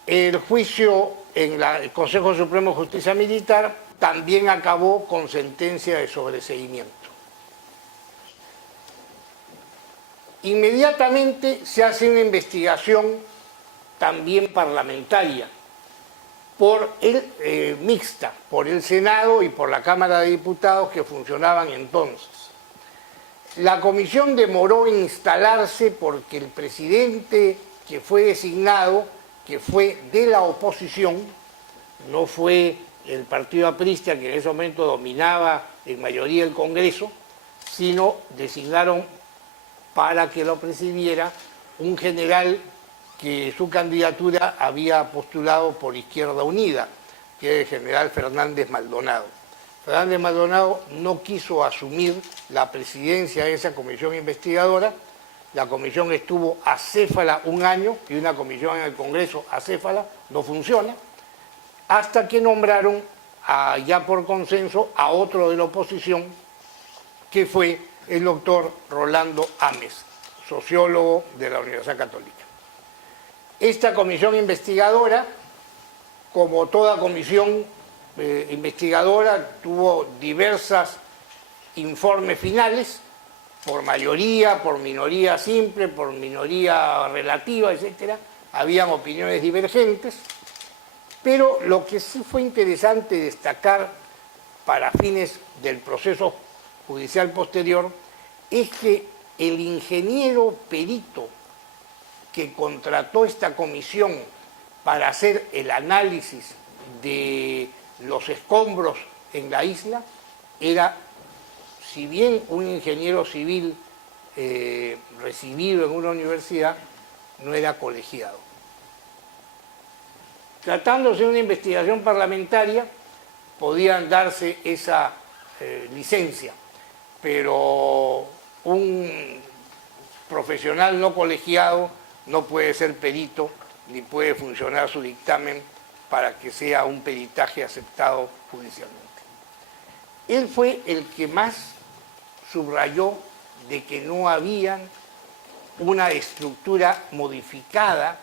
El juicio en el Consejo Supremo de Justicia Militar también acabó con sentencia de sobreseimiento. Inmediatamente se hace una investigación también parlamentaria, mixta, por el Senado y por la Cámara de Diputados, que funcionaban entonces. La comisión demoró en instalarse porque el presidente que fue designado, que fue de la oposición, no fue el partido aprista, que en ese momento dominaba en mayoría el Congreso, sino designaron para que lo presidiera un general que su candidatura había postulado por Izquierda Unida, que es el general Fernández Maldonado. Fernández Maldonado no quiso asumir la presidencia de esa comisión investigadora. La comisión estuvo acéfala un año y una comisión en el Congreso acéfala, no funciona, hasta que nombraron ya por consenso a otro de la oposición, que fue el doctor Rolando Ames, sociólogo de la Universidad Católica. Esta comisión investigadora, como toda comisión investigadora, tuvo diversos informes finales, por mayoría, por minoría simple, por minoría relativa, etc. Habían opiniones divergentes Pero lo que sí fue interesante destacar para fines del proceso judicial posterior es que el ingeniero perito que contrató esta comisión para hacer el análisis de los escombros en la isla era, si bien un ingeniero civil recibido en una universidad, no era colegiado. Tratándose de una investigación parlamentaria, podían darse esa licencia, pero un profesional no colegiado no puede ser perito ni puede funcionar su dictamen para que sea un peritaje aceptado judicialmente. Él fue el que más subrayó de que no había una estructura modificada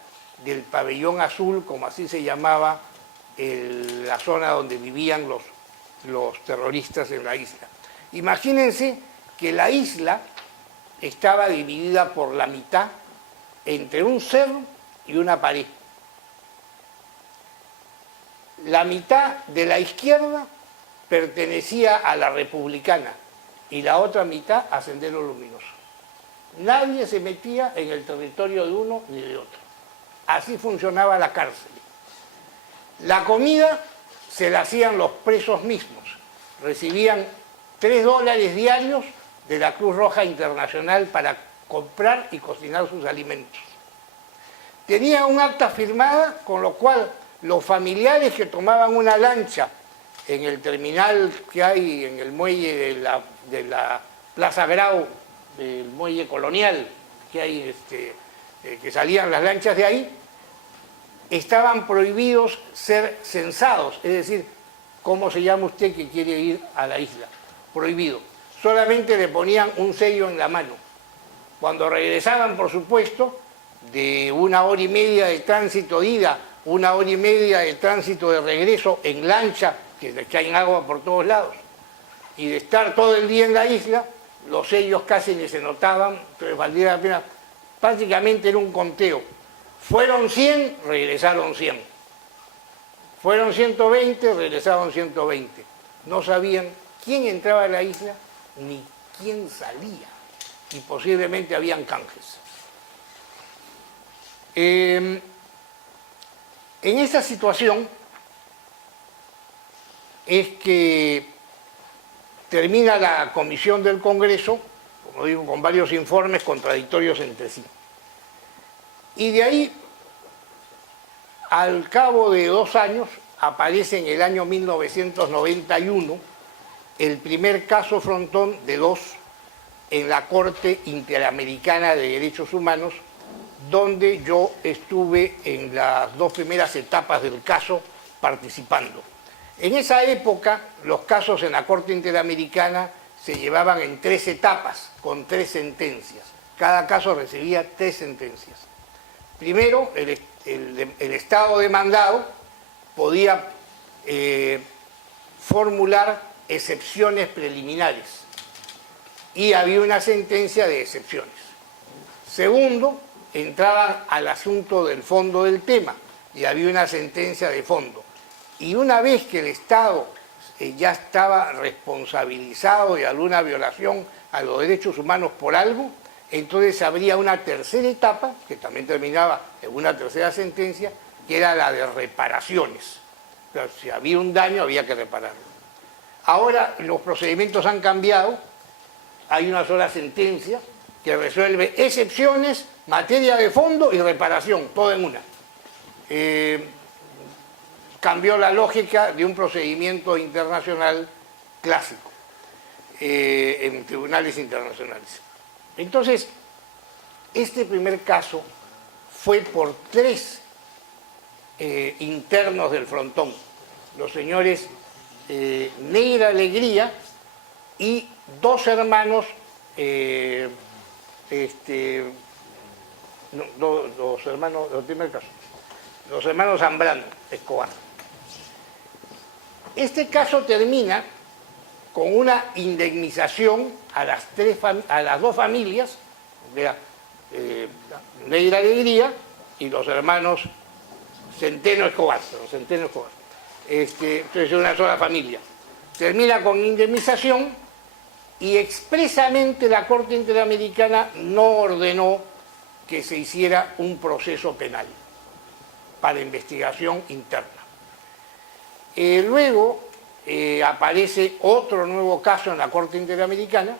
del pabellón azul, como así se llamaba la zona donde vivían los terroristas en la isla. Imagínense que la isla estaba dividida por la mitad entre un cerro y una pared. La mitad de la izquierda pertenecía a la Republicana y la otra mitad a Sendero Luminoso. Nadie se metía en el territorio de uno ni de otro. Así funcionaba la cárcel. La comida se la hacían los presos mismos. Recibían $3 diarios de la Cruz Roja Internacional para comprar y cocinar sus alimentos. Tenía un acta firmada, con lo cual los familiares que tomaban una lancha en el terminal que hay en el muelle de la Plaza Grau, del muelle colonial, que hay que salían las lanchas de ahí, estaban prohibidos ser censados, es decir, ¿cómo se llama usted que quiere ir a la isla? Prohibido. Solamente le ponían un sello en la mano. Cuando regresaban, por supuesto, de 1 hora y media de tránsito de ida, 1 hora y media de tránsito de regreso en lancha, que le caen agua por todos lados, y de estar todo el día en la isla, los sellos casi ni se notaban, entonces valdría la pena. Prácticamente era un conteo. Fueron 100, regresaron 100. Fueron 120, regresaron 120. No sabían quién entraba a la isla ni quién salía. Y posiblemente habían canjes. En esa situación es que termina la comisión del Congreso, como digo, con varios informes contradictorios entre sí. Y de ahí, al cabo de 2 años, aparece en el año 1991 el primer caso frontón de 2 en la Corte Interamericana de Derechos Humanos, donde yo estuve en las 2 primeras etapas del caso participando. En esa época, los casos en la Corte Interamericana se llevaban en 3 etapas, con 3 sentencias. Cada caso recibía 3 sentencias. Primero, el Estado demandado podía formular excepciones preliminares y había una sentencia de excepciones. Segundo, entraban al asunto del fondo del tema y había una sentencia de fondo. Y una vez que el Estado ya estaba responsabilizado de alguna violación a los derechos humanos por algo, entonces habría una tercera etapa, que también terminaba en una tercera sentencia, que era la de reparaciones. O sea, si había un daño, había que repararlo. Ahora los procedimientos han cambiado, hay una sola sentencia que resuelve excepciones, materia de fondo y reparación, todo en una. Cambió la lógica de un procedimiento internacional clásico en tribunales internacionales. Entonces, este primer caso fue por 3 internos del frontón, los señores Neira Alegría y 2 hermanos, los hermanos del primer caso, los hermanos Zambrano Escobar. Este caso termina con una indemnización a las 2 familias, Neira Alegría y los hermanos Centeno Escobar, entonces una sola familia. Termina con indemnización y expresamente la Corte Interamericana no ordenó que se hiciera un proceso penal para investigación interna. Luego aparece otro nuevo caso en la Corte Interamericana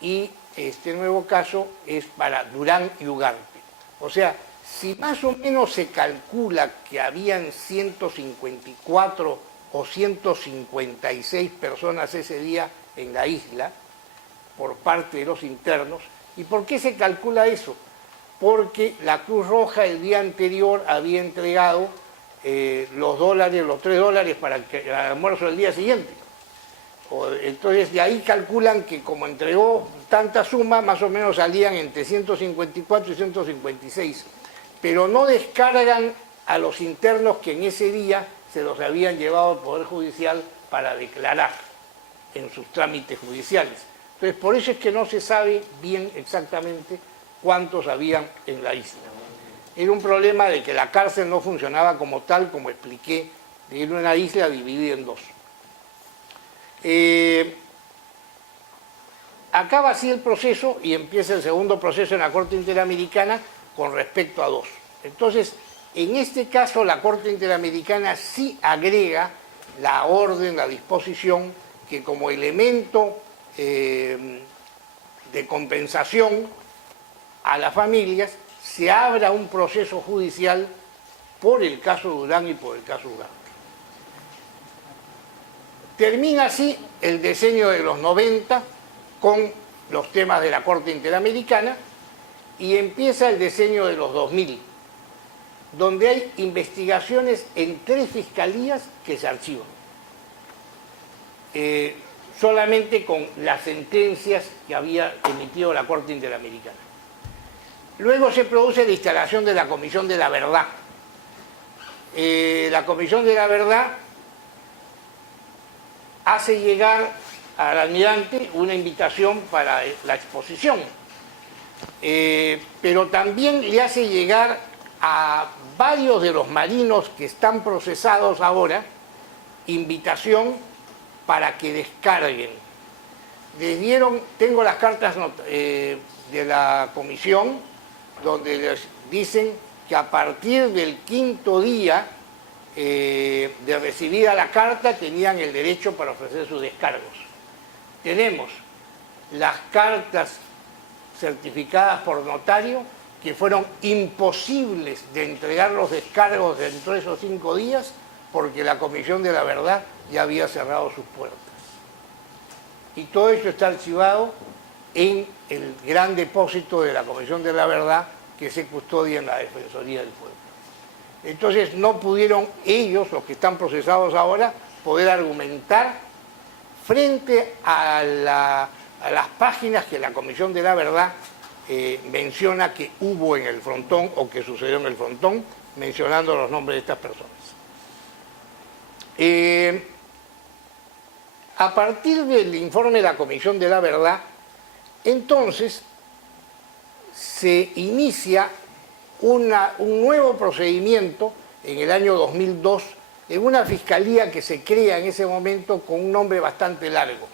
y este nuevo caso es para Durán y Ugarte. O sea, si más o menos se calcula que habían 154 o 156 personas ese día en la isla por parte de los internos, ¿y por qué se calcula eso? Porque la Cruz Roja el día anterior había entregado los $3 para el almuerzo del día siguiente. Entonces de ahí calculan que como entregó tanta suma, más o menos salían entre 154 y 156. Pero no descargan a los internos que en ese día se los habían llevado al Poder Judicial para declarar en sus trámites judiciales. Entonces por eso es que no se sabe bien exactamente cuántos habían en la isla. Era un problema de que la cárcel no funcionaba como tal, como expliqué, de una isla dividida en dos. Acaba así el proceso y empieza el segundo proceso en la Corte Interamericana con respecto a dos. Entonces, en este caso la Corte Interamericana sí agrega la orden, la disposición, que como elemento de compensación a las familias se abra un proceso judicial por el caso Durán y por el caso Ugarte. Termina así el diseño de los 90 con los temas de la Corte Interamericana y empieza el diseño de los 2000, donde hay investigaciones en 3 fiscalías que se archivan. Solamente con las sentencias que había emitido la Corte Interamericana. Luego se produce la instalación de la Comisión de la Verdad. La Comisión de la Verdad hace llegar al almirante una invitación para la exposición, pero también le hace llegar a varios de los marinos que están procesados ahora invitación para que descarguen. Les dieron, tengo las cartas de la comisión, donde les dicen que a partir del 5.º día de recibida la carta tenían el derecho para ofrecer sus descargos. Tenemos las cartas certificadas por notario que fueron imposibles de entregar los descargos dentro de esos 5 días porque la Comisión de la Verdad ya había cerrado sus puertas. Y todo eso está archivado en el gran depósito de la Comisión de la Verdad que se custodia en la Defensoría del Pueblo. Entonces no pudieron ellos, los que están procesados ahora, poder argumentar frente a las páginas que la Comisión de la Verdad menciona que hubo en el frontón o que sucedió en el frontón, mencionando los nombres de estas personas. A partir del informe de la Comisión de la Verdad, entonces se inicia un nuevo procedimiento en el año 2002 en una fiscalía que se crea en ese momento con un nombre bastante largo.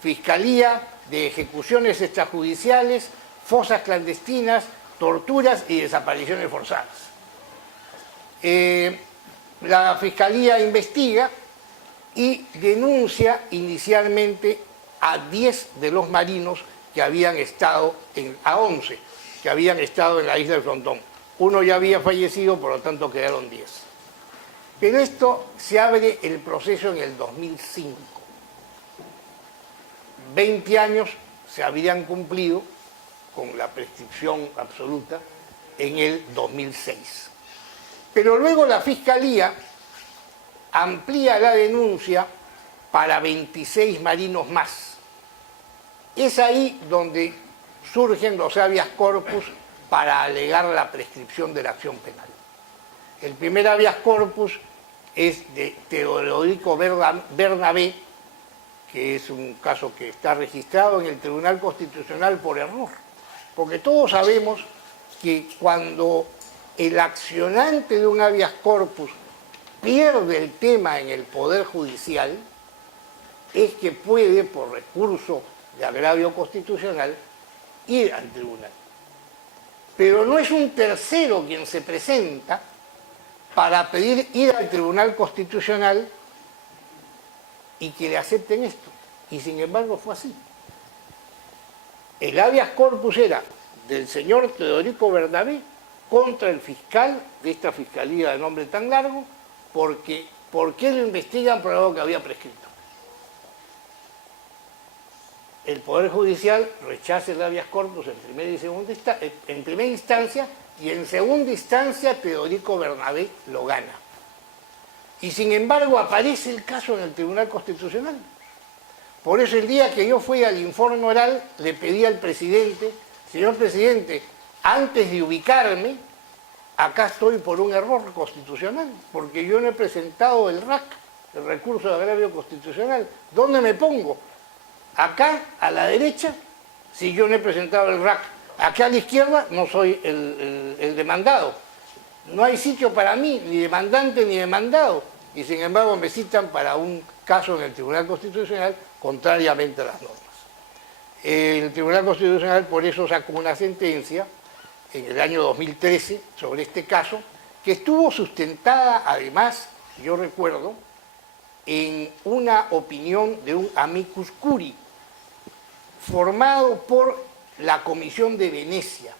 Fiscalía de Ejecuciones Extrajudiciales, Fosas Clandestinas, Torturas y Desapariciones Forzadas. La Fiscalía investiga y denuncia inicialmente a 10 de los marinos que habían estado, a 11, que habían estado en la isla del Frontón. Uno ya había fallecido, por lo tanto quedaron 10. Pero esto se abre el proceso en el 2005. 20 años se habrían cumplido con la prescripción absoluta en el 2006. Pero luego la Fiscalía amplía la denuncia para 26 marinos más. Es ahí donde surgen los habeas corpus para alegar la prescripción de la acción penal. El primer habeas corpus es de Teodorico Bernabé, que es un caso que está registrado en el Tribunal Constitucional por error. Porque todos sabemos que cuando el accionante de un habeas corpus pierde el tema en el Poder Judicial, es que puede, por recurso de agravio constitucional, ir al tribunal. Pero no es un tercero quien se presenta para pedir ir al Tribunal Constitucional y que le acepten esto. Y sin embargo fue así. El habeas corpus era del señor Teodorico Bernabé contra el fiscal de esta fiscalía de nombre tan largo, porque ¿por qué lo investigan por algo que había prescrito? El Poder Judicial rechaza el habeas corpus en primera instancia, y en segunda instancia Teodorico Bernabé lo gana. Y sin embargo aparece el caso en el Tribunal Constitucional. Por eso el día que yo fui al informe oral le pedí al presidente: señor presidente, antes de ubicarme, acá estoy por un error constitucional, porque yo no he presentado el RAC, el recurso de agravio constitucional. ¿Dónde me pongo? Acá, a la derecha, si yo no he presentado el RAC. Acá a la izquierda no soy el demandado. No hay sitio para mí, ni demandante ni demandado. Y sin embargo me citan para un caso en el Tribunal Constitucional contrariamente a las normas. El Tribunal Constitucional por eso sacó una sentencia en el año 2013 sobre este caso, que estuvo sustentada además, yo recuerdo, en una opinión de un amicus curiae formado por la Comisión de Venecia.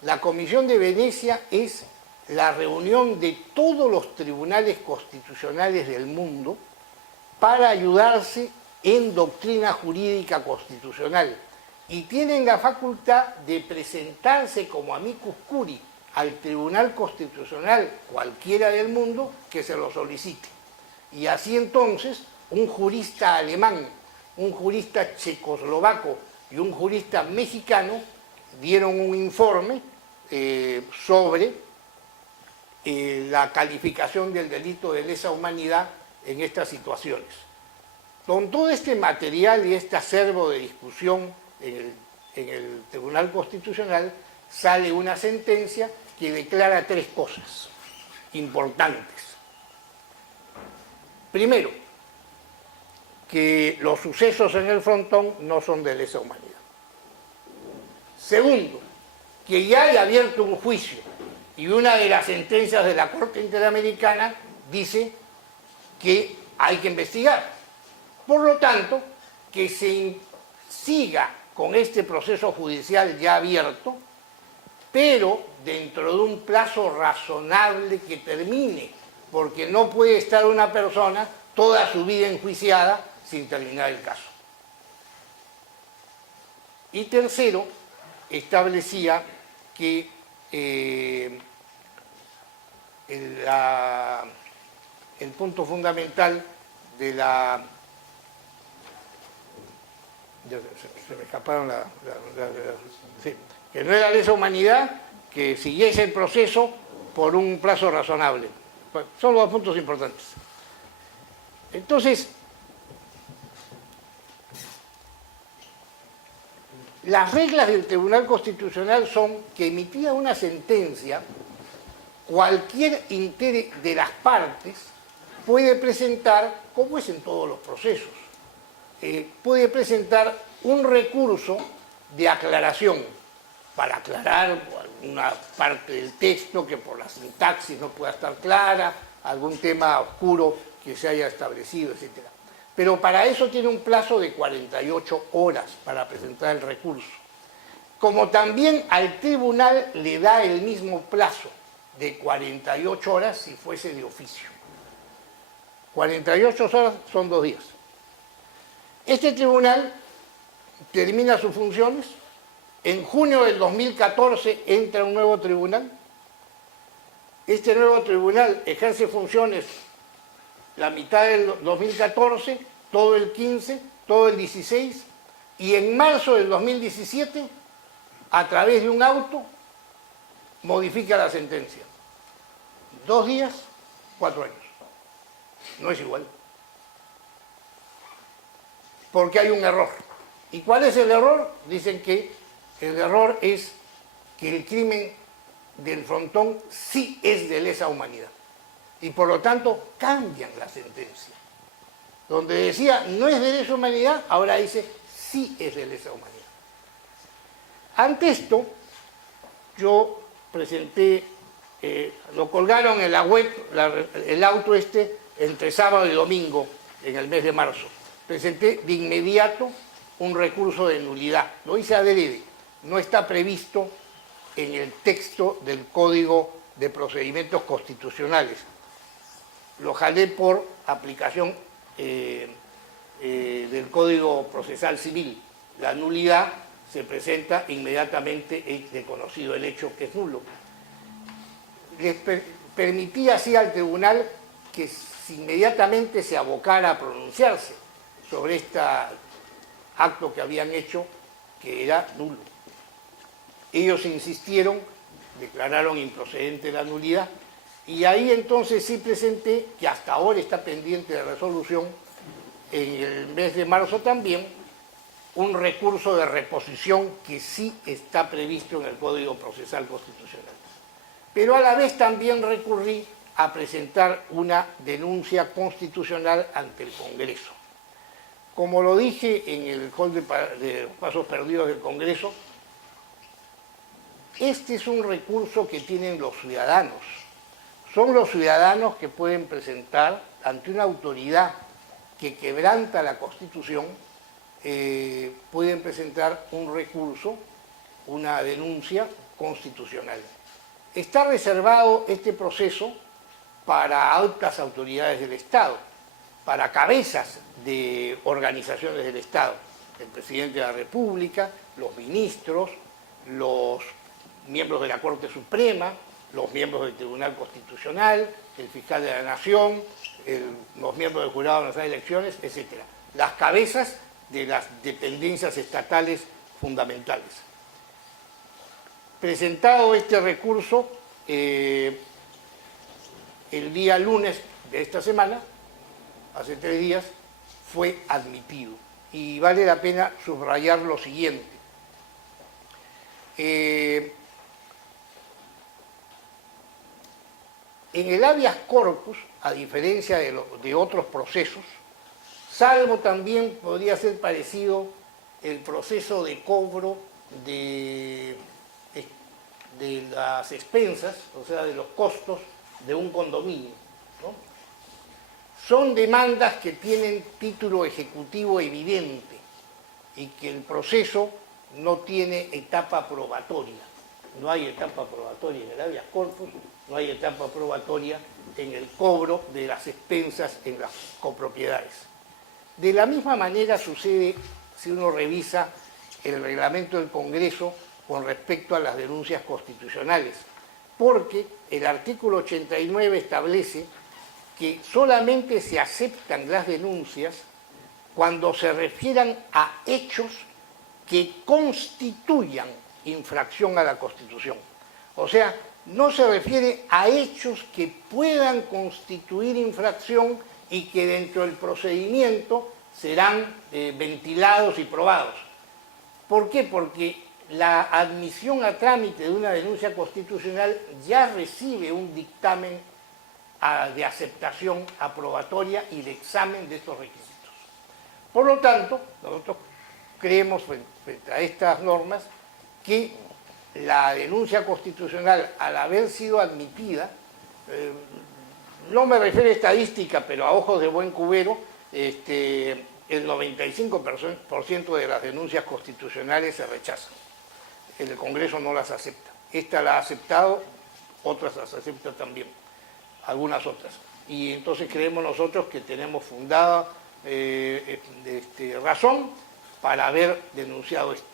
La Comisión de Venecia es la reunión de todos los tribunales constitucionales del mundo para ayudarse en doctrina jurídica constitucional, y tienen la facultad de presentarse como amicus curiae al Tribunal Constitucional cualquiera del mundo que se lo solicite. Y así entonces un jurista alemán, un jurista checoslovaco y un jurista mexicano dieron un informe sobre la calificación del delito de lesa humanidad en estas situaciones. Con todo este material y este acervo de discusión en el Tribunal Constitucional sale una sentencia que declara tres cosas importantes. Primero, que los sucesos en el Frontón no son de lesa humanidad. Segundo, que ya hay abierto un juicio y una de las sentencias de la Corte Interamericana dice que hay que investigar. Por lo tanto, que se siga con este proceso judicial ya abierto, pero dentro de un plazo razonable que termine, porque no puede estar una persona toda su vida enjuiciada sin terminar el caso. Y tercero, establecía que el punto fundamental de la... Se me escaparon sí, que no era lesa humanidad, que siguiese el proceso por un plazo razonable. Son los puntos importantes. Entonces, las reglas del Tribunal Constitucional son que emitida una sentencia, cualquier interés de las partes puede presentar, como es en todos los procesos, puede presentar un recurso de aclaración para aclarar alguna parte del texto que por la sintaxis no pueda estar clara, algún tema oscuro que se haya establecido, etc. Pero para eso tiene un plazo de 48 horas para presentar el recurso. Como también al tribunal le da el mismo plazo de 48 horas si fuese de oficio. 48 horas son 2 días. Este tribunal termina sus funciones. En junio del 2014 entra un nuevo tribunal. Este nuevo tribunal ejerce funciones la mitad del 2014, todo el 15, todo el 16, y en marzo del 2017, a través de un auto, modifica la sentencia. 2 días, 4 años. No es igual. Porque hay un error. ¿Y cuál es el error? Dicen que el error es que el crimen del frontón sí es de lesa humanidad. Y por lo tanto cambian la sentencia. Donde decía no es de lesa humanidad, ahora dice sí es de lesa humanidad. Ante esto, yo presenté, lo colgaron en la web, el auto entre sábado y domingo en el mes de marzo. Presenté de inmediato un recurso de nulidad. Lo hice adrede. No está previsto en el texto del Código de Procedimientos Constitucionales. Lo jalé por aplicación del Código Procesal Civil. La nulidad se presenta inmediatamente de conocido el hecho que es nulo. Les permitía así al tribunal que inmediatamente se abocara a pronunciarse sobre este acto que habían hecho, que era nulo. Ellos insistieron, declararon improcedente la nulidad, y ahí entonces sí presenté, que hasta ahora está pendiente de resolución, en el mes de marzo también, un recurso de reposición que sí está previsto en el Código Procesal Constitucional. Pero a la vez también recurrí a presentar una denuncia constitucional ante el Congreso. Como lo dije en el hall de pasos perdidos del Congreso, este es un recurso que tienen los ciudadanos. Son los ciudadanos que pueden presentar ante una autoridad que quebranta la Constitución, pueden presentar un recurso, una denuncia constitucional. Está reservado este proceso para altas autoridades del Estado, para cabezas de organizaciones del Estado, el presidente de la República, los ministros, los miembros de la Corte Suprema, los miembros del Tribunal Constitucional, el fiscal de la Nación, los miembros del Jurado Nacional de Elecciones, etc. Las cabezas de las dependencias estatales fundamentales. Presentado este recurso, el día lunes de esta semana, hace 3 días, fue admitido. Y vale la pena subrayar lo siguiente. En el habeas corpus, a diferencia de otros procesos, salvo también podría ser parecido el proceso de cobro de las expensas, o sea, de los costos de un condominio, ¿no? Son demandas que tienen título ejecutivo evidente y que el proceso no tiene etapa probatoria. No hay etapa probatoria en el habeas corpus, no hay etapa probatoria en el cobro de las expensas en las copropiedades. De la misma manera sucede si uno revisa el reglamento del Congreso con respecto a las denuncias constitucionales, porque el artículo 89 establece que solamente se aceptan las denuncias cuando se refieran a hechos que constituyan infracción a la Constitución. O sea, no se refiere a hechos que puedan constituir infracción y que dentro del procedimiento serán ventilados y probados. ¿Por qué? Porque la admisión a trámite de una denuncia constitucional ya recibe un dictamen de aceptación aprobatoria y de examen de estos requisitos. Por lo tanto, nosotros creemos frente a estas normas que la denuncia constitucional, al haber sido admitida, no me refiero a estadística, pero a ojos de buen cubero, el 95% de las denuncias constitucionales se rechazan. El Congreso no las acepta. Esta la ha aceptado, otras las acepta también, algunas otras. Y entonces creemos nosotros que tenemos fundada razón para haber denunciado esto.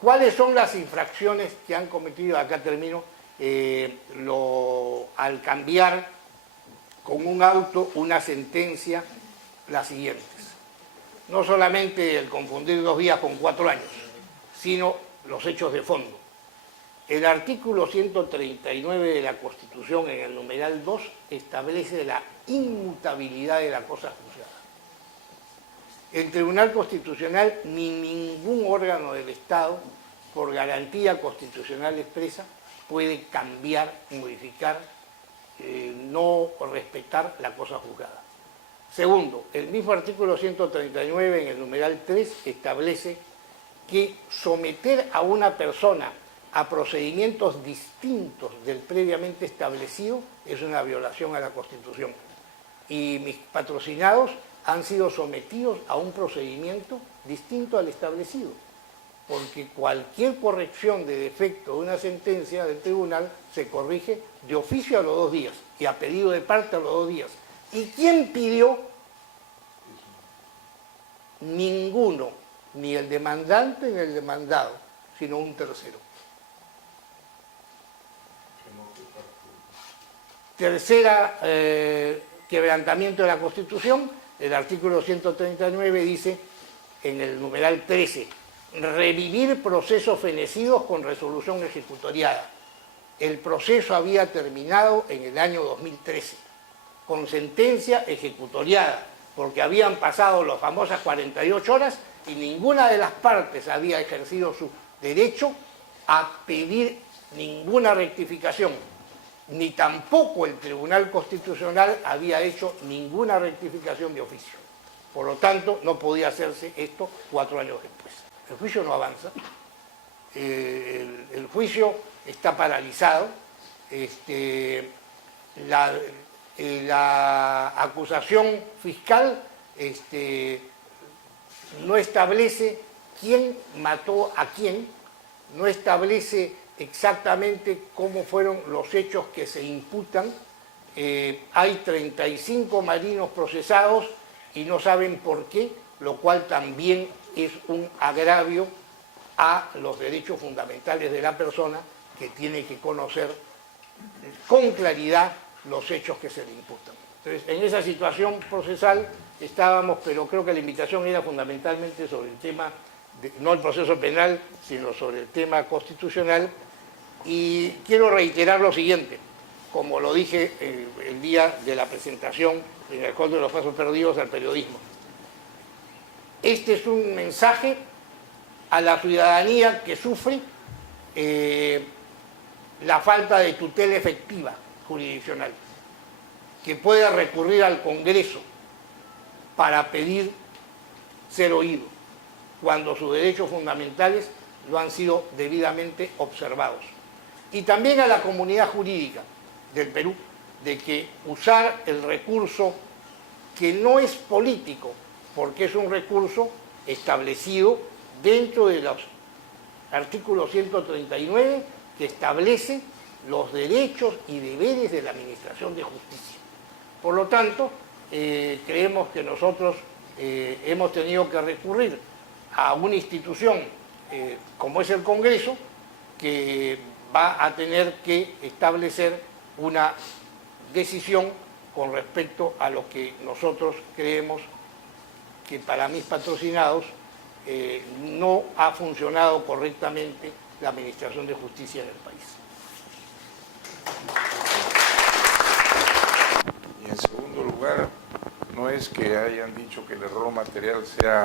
¿Cuáles son las infracciones que han cometido? Acá termino, al cambiar con un auto una sentencia, las siguientes. No solamente el confundir 2 días con 4 años, sino los hechos de fondo. El artículo 139 de la Constitución, en el numeral 2, establece la inmutabilidad de la cosa juzgada. El Tribunal Constitucional ni ningún órgano del Estado, por garantía constitucional expresa, puede cambiar, modificar, no respetar la cosa juzgada. Segundo, el mismo artículo 139 en el numeral 3 establece que someter a una persona a procedimientos distintos del previamente establecido es una violación a la Constitución. Y mis patrocinados han sido sometidos a un procedimiento distinto al establecido, porque cualquier corrección de defecto de una sentencia del tribunal se corrige de oficio a los 2 días y a pedido de parte a los 2 días. ¿Y quién pidió? Ninguno, ni el demandante ni el demandado, sino un tercero. Tercera quebrantamiento de la Constitución, el artículo 139 dice en el numeral 13, revivir procesos fenecidos con resolución ejecutoriada. El proceso había terminado en el año 2013, con sentencia ejecutoriada, porque habían pasado las famosas 48 horas y ninguna de las partes había ejercido su derecho a pedir ninguna rectificación, ni tampoco el Tribunal Constitucional había hecho ninguna rectificación de oficio. Por lo tanto, no podía hacerse esto 4 años después. El juicio no avanza, el juicio está paralizado, la acusación fiscal no establece quién mató a quién, no establece exactamente cómo fueron los hechos que se imputan. Hay 35 marinos procesados y no saben por qué, lo cual también es un agravio a los derechos fundamentales de la persona, que tiene que conocer con claridad los hechos que se le imputan. Entonces, en esa situación procesal estábamos, pero creo que la invitación era fundamentalmente sobre el tema, no el proceso penal, sino sobre el tema constitucional. Y quiero reiterar lo siguiente, como lo dije el día de la presentación en el Hall de los Pasos Perdidos al periodismo. Este es un mensaje a la ciudadanía que sufre la falta de tutela efectiva jurisdiccional, que puede recurrir al Congreso para pedir ser oído, cuando sus derechos fundamentales no han sido debidamente observados. Y también a la comunidad jurídica del Perú, de que usar el recurso que no es político, porque es un recurso establecido dentro de los artículos 139, que establece los derechos y deberes de la Administración de Justicia. Por lo tanto, creemos que nosotros hemos tenido que recurrir a una institución como es el Congreso, que va a tener que establecer una decisión con respecto a lo que nosotros creemos que para mis patrocinados no ha funcionado correctamente la Administración de Justicia en el país. Y en segundo lugar, no es que hayan dicho que el error material sea,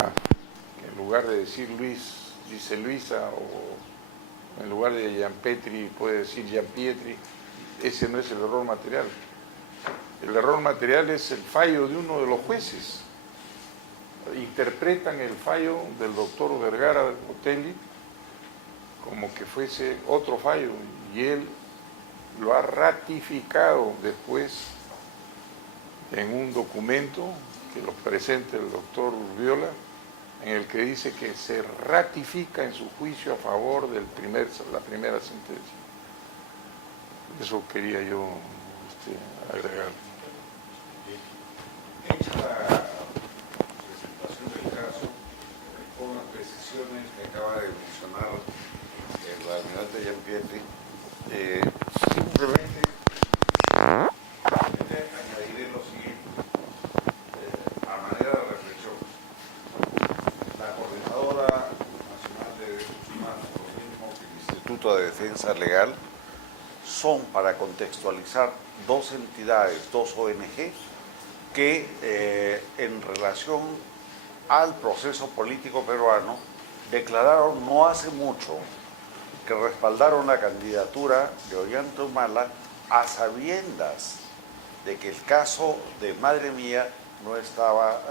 en lugar de decir Luis, dice Luisa, o en lugar de Gianpietri puede decir Gianpietri. Ese no es el error material. El error material es el fallo de uno de los jueces. Interpretan el fallo del doctor Vergara Botelli como que fuese otro fallo, y él lo ha ratificado después en un documento que lo presenta el doctor Urbiola, en el que dice que se ratifica en su juicio a favor de la primera sentencia. Eso quería yo agregar. Hecha la presentación del caso, con las precisiones que acaba de mencionar el almirante Gianpietri, simplemente añadiré lo siguiente, a manera de reflexión. La Coordinadora Nacional de Derechos Humanos, lo mismo que el Instituto de Defensa Legal, son, para contextualizar, dos entidades, dos ONG, que en relación al proceso político peruano declararon no hace mucho que respaldaron la candidatura de Ollanta Humala a sabiendas de que el caso de Madre Mía no estaba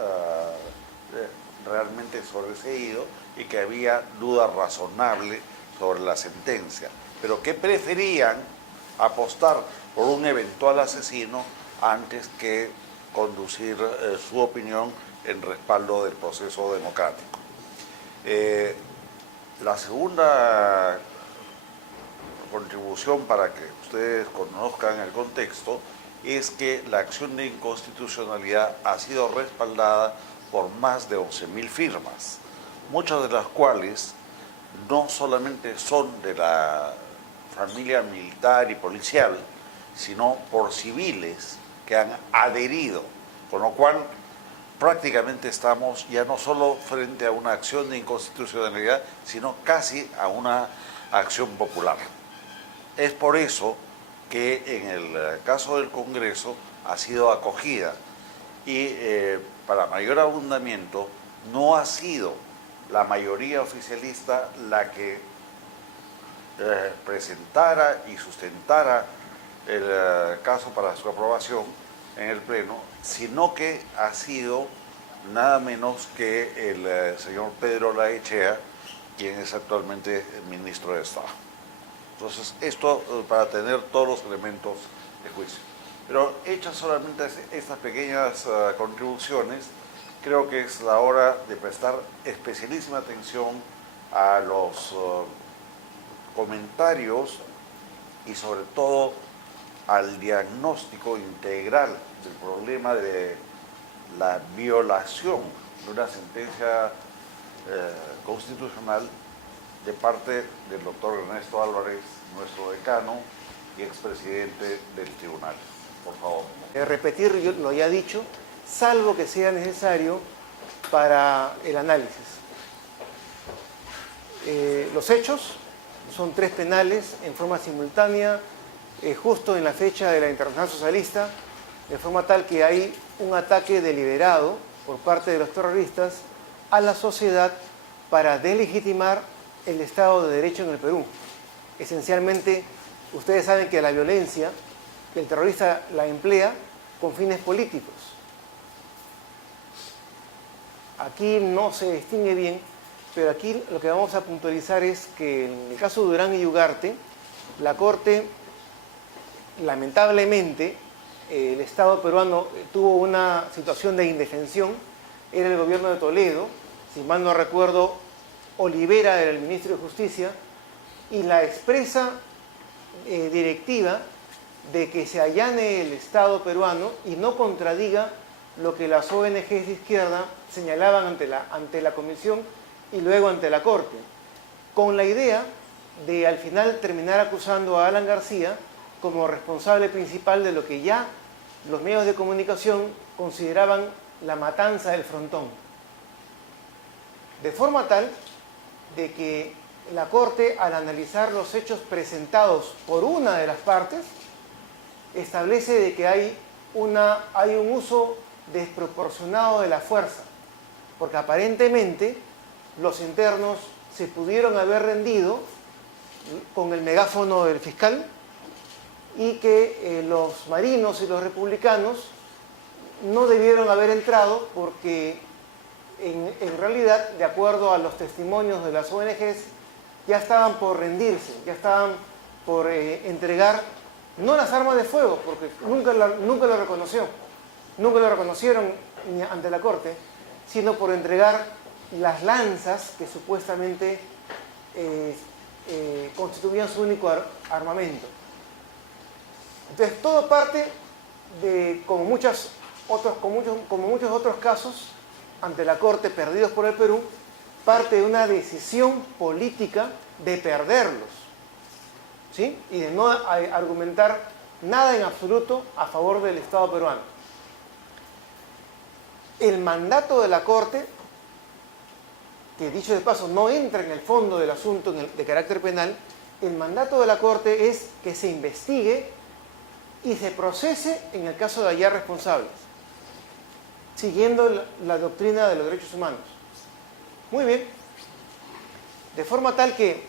realmente sobreseído y que había duda razonable sobre la sentencia, pero que preferían apostar por un eventual asesino antes que conducir su opinión en respaldo del proceso democrático. La segunda contribución para que ustedes conozcan el contexto es que la acción de inconstitucionalidad ha sido respaldada por más de 11.000 firmas, muchas de las cuales no solamente son de la familia militar y policial, sino por civiles que han adherido, con lo cual prácticamente estamos ya no solo frente a una acción de inconstitucionalidad, sino casi a una acción popular. Es por eso que en el caso del Congreso ha sido acogida y para mayor abundamiento no ha sido la mayoría oficialista la que presentara y sustentara el caso para su aprobación en el Pleno, sino que ha sido nada menos que el señor Pedro Laechea, quien es actualmente ministro de Estado. Entonces, esto para tener todos los elementos de juicio. Pero hechas solamente estas pequeñas contribuciones, creo que es la hora de prestar especialísima atención a los comentarios y sobre todo al diagnóstico integral del problema de la violación de una sentencia constitucional de parte del doctor Ernesto Álvarez, nuestro decano y expresidente del tribunal. Por favor. Repetir lo ya dicho, salvo que sea necesario para el análisis. Los hechos son 3 penales en forma simultánea, justo en la fecha de la Internacional Socialista, de forma tal que hay un ataque deliberado por parte de los terroristas a la sociedad para delegitimar el Estado de Derecho en el Perú. Esencialmente, ustedes saben que la violencia, el terrorista la emplea con fines políticos. Aquí no se distingue bien, pero aquí lo que vamos a puntualizar es que en el caso de Durán y Ugarte, la Corte, lamentablemente, el Estado peruano tuvo una situación de indefensión, era el gobierno de Toledo, si mal no recuerdo, Olivera era el ministro de Justicia, y la expresa directiva de que se allane el Estado peruano y no contradiga lo que las ONGs de izquierda señalaban ante la Comisión y luego ante la Corte, con la idea de al final terminar acusando a Alan García como responsable principal de lo que ya los medios de comunicación consideraban la matanza del Frontón. De forma tal de que la Corte, al analizar los hechos presentados por una de las partes, establece de que hay un uso desproporcionado de la fuerza, porque aparentemente los internos se pudieron haber rendido con el megáfono del fiscal y que los marinos y los republicanos no debieron haber entrado porque en realidad, de acuerdo a los testimonios de las ONGs, ya estaban por rendirse, ya estaban por entregar, no las armas de fuego, porque nunca lo reconocieron ni ante la Corte, sino por entregar las lanzas que supuestamente constituían su único armamento. Entonces, todo parte de, como muchos otros casos ante la Corte perdidos por el Perú, parte de una decisión política de perderlos, ¿sí? Y de no argumentar nada en absoluto a favor del Estado peruano. El mandato de la Corte, que dicho de paso no entra en el fondo del asunto de carácter penal, el mandato de la Corte es que se investigue y se procese en el caso de hallar responsables, siguiendo la doctrina de los derechos humanos. Muy bien. De forma tal que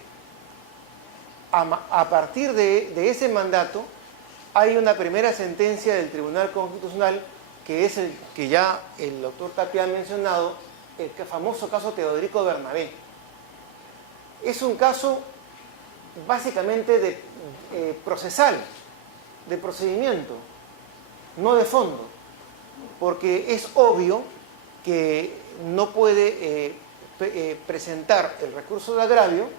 a partir de ese mandato hay una primera sentencia del Tribunal Constitucional, que es el que ya el doctor Tapia ha mencionado, el famoso caso Teodorico Bernabé. Es un caso básicamente procesal, de procedimiento, no de fondo, porque es obvio que no puede presentar el recurso de agravio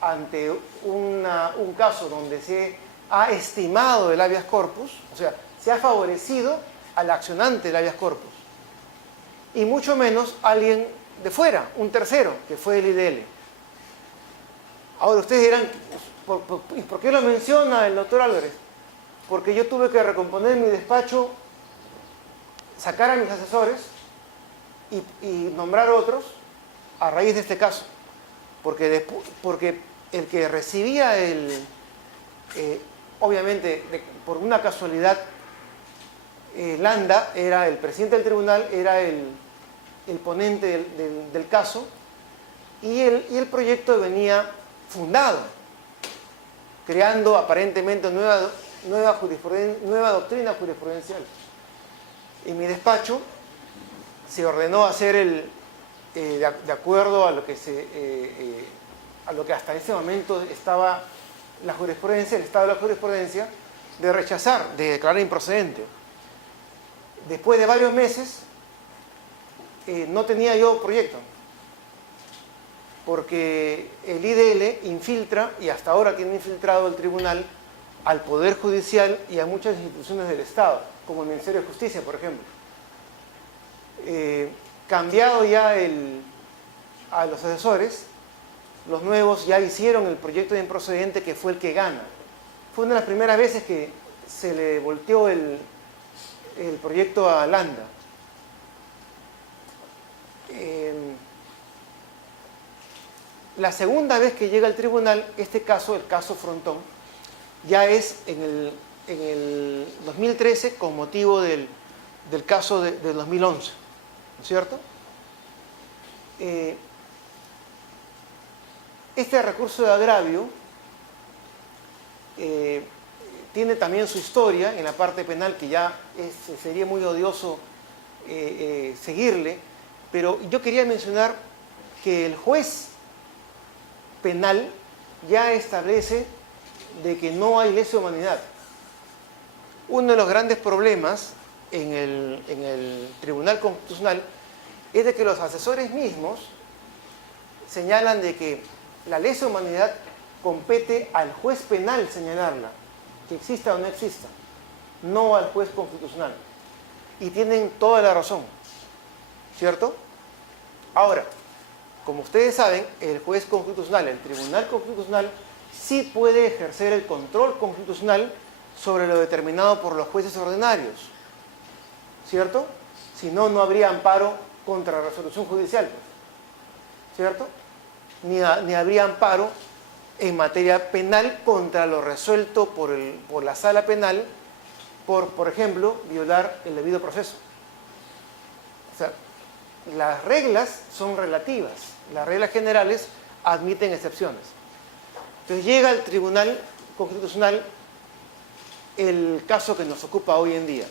ante un caso donde se ha estimado el habeas corpus, o sea, se ha favorecido al accionante del habeas corpus, y mucho menos alguien de fuera, un tercero, que fue el IDL. Ahora ustedes dirán, ¿y por qué lo menciona el doctor Álvarez? Porque yo tuve que recomponer mi despacho, sacar a mis asesores y nombrar otros a raíz de este caso. Porque el que recibía obviamente, por una casualidad, Landa era el presidente del tribunal, era el ponente del caso, y el proyecto venía fundado, creando aparentemente nueva doctrina jurisprudencial. En mi despacho se ordenó hacer de acuerdo a lo que hasta ese momento estaba la jurisprudencia, el estado de la jurisprudencia, de rechazar, de declarar improcedente. Después de varios meses, no tenía yo proyecto, porque el IDL infiltra, y hasta ahora tiene infiltrado el tribunal, al Poder Judicial y a muchas instituciones del Estado, como el Ministerio de Justicia, por ejemplo. Cambiado ya a los asesores, los nuevos ya hicieron el proyecto de improcedente, que fue el que gana. Fue una de las primeras veces que se le volteó el proyecto a Landa. La segunda vez que llega al tribunal, este caso, el caso Frontón, ya es en el 2013 con motivo del caso del 2011, ¿no es cierto? Este recurso de agravio tiene también su historia en la parte penal, que ya sería muy odioso seguirle, pero yo quería mencionar que el juez penal ya establece de que no hay lesa humanidad. Uno de los grandes problemas en el Tribunal Constitucional es de que los asesores mismos señalan de que la lesa humanidad compete al juez penal señalarla, que exista o no exista, no al juez constitucional. Y tienen toda la razón, ¿cierto? Ahora, como ustedes saben, el juez constitucional, el Tribunal Constitucional, sí puede ejercer el control constitucional sobre lo determinado por los jueces ordinarios, ¿cierto? Si no, no habría amparo contra la resolución judicial, ¿cierto? Ni habría amparo en materia penal contra lo resuelto por la sala penal por ejemplo, violar el debido proceso. O sea, las reglas son relativas, las reglas generales admiten excepciones. Entonces llega al Tribunal Constitucional el caso que nos ocupa hoy en día.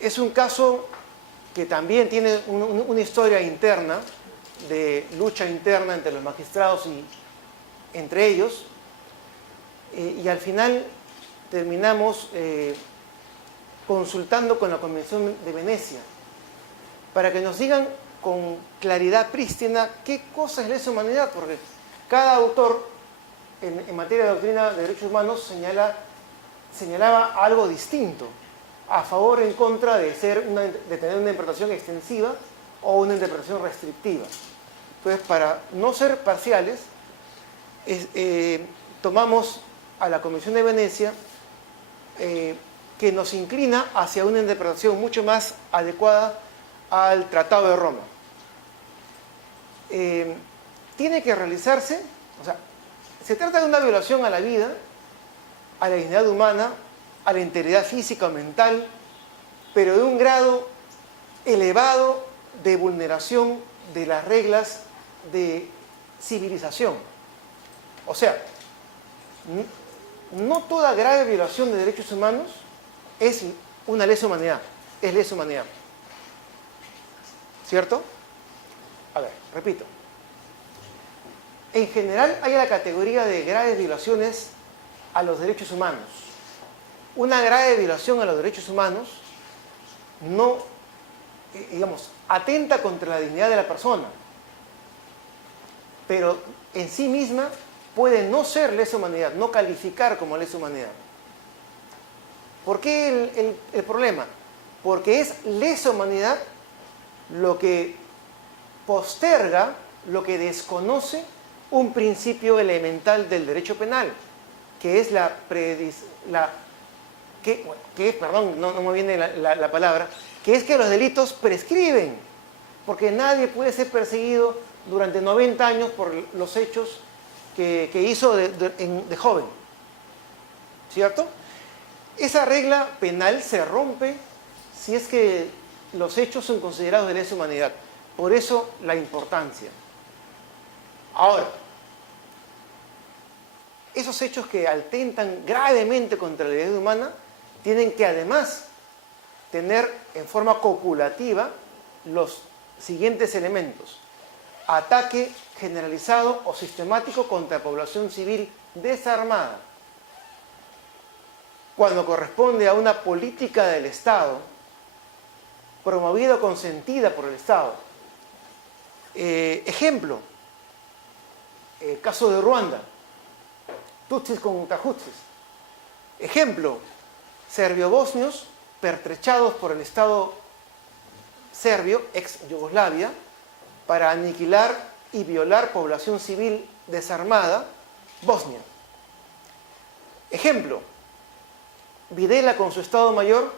Es un caso que también tiene una historia interna, de lucha interna entre los magistrados y entre ellos, y al final terminamos consultando con la Convención de Venecia para que nos digan con claridad prístina qué cosa es lesa humanidad, porque cada autor en materia de doctrina de derechos humanos señalaba algo distinto, a favor o en contra de tener una interpretación extensiva o una interpretación restrictiva. Entonces, para no ser parciales, tomamos a la Convención de Venecia, que nos inclina hacia una interpretación mucho más adecuada al Tratado de Roma. Tiene que realizarse, o sea, se trata de una violación a la vida, a la dignidad humana, a la integridad física o mental, pero de un grado elevado de vulneración de las reglas de civilización. O sea, no toda grave violación de derechos humanos es una lesa humanidad, es lesa humanidad. ¿Cierto? A ver, repito. En general hay la categoría de graves violaciones a los derechos humanos. Una grave violación a los derechos humanos no, digamos, atenta contra la dignidad de la persona, pero en sí misma puede no ser lesa humanidad, no calificar como lesa humanidad. ¿Por qué el problema? Porque es lesa humanidad lo que posterga, lo que desconoce un principio elemental del derecho penal, que es perdón, no me viene la palabra, que es que los delitos prescriben, porque nadie puede ser perseguido durante 90 años por los hechos que hizo de joven, ¿cierto? Esa regla penal se rompe si es que los hechos son considerados de lesa humanidad. Por eso la importancia. Ahora, esos hechos que atentan gravemente contra la dignidad humana tienen que además tener en forma copulativa los siguientes elementos: ataque generalizado o sistemático contra población civil desarmada. Cuando corresponde a una política del Estado, promovida o consentida por el Estado. Ejemplo, el caso de Ruanda, Tutsis contra Tutsis. Ejemplo, serbio-bosnios pertrechados por el Estado serbio, ex Yugoslavia, para aniquilar y violar población civil desarmada, Bosnia. Ejemplo, Videla con su Estado Mayor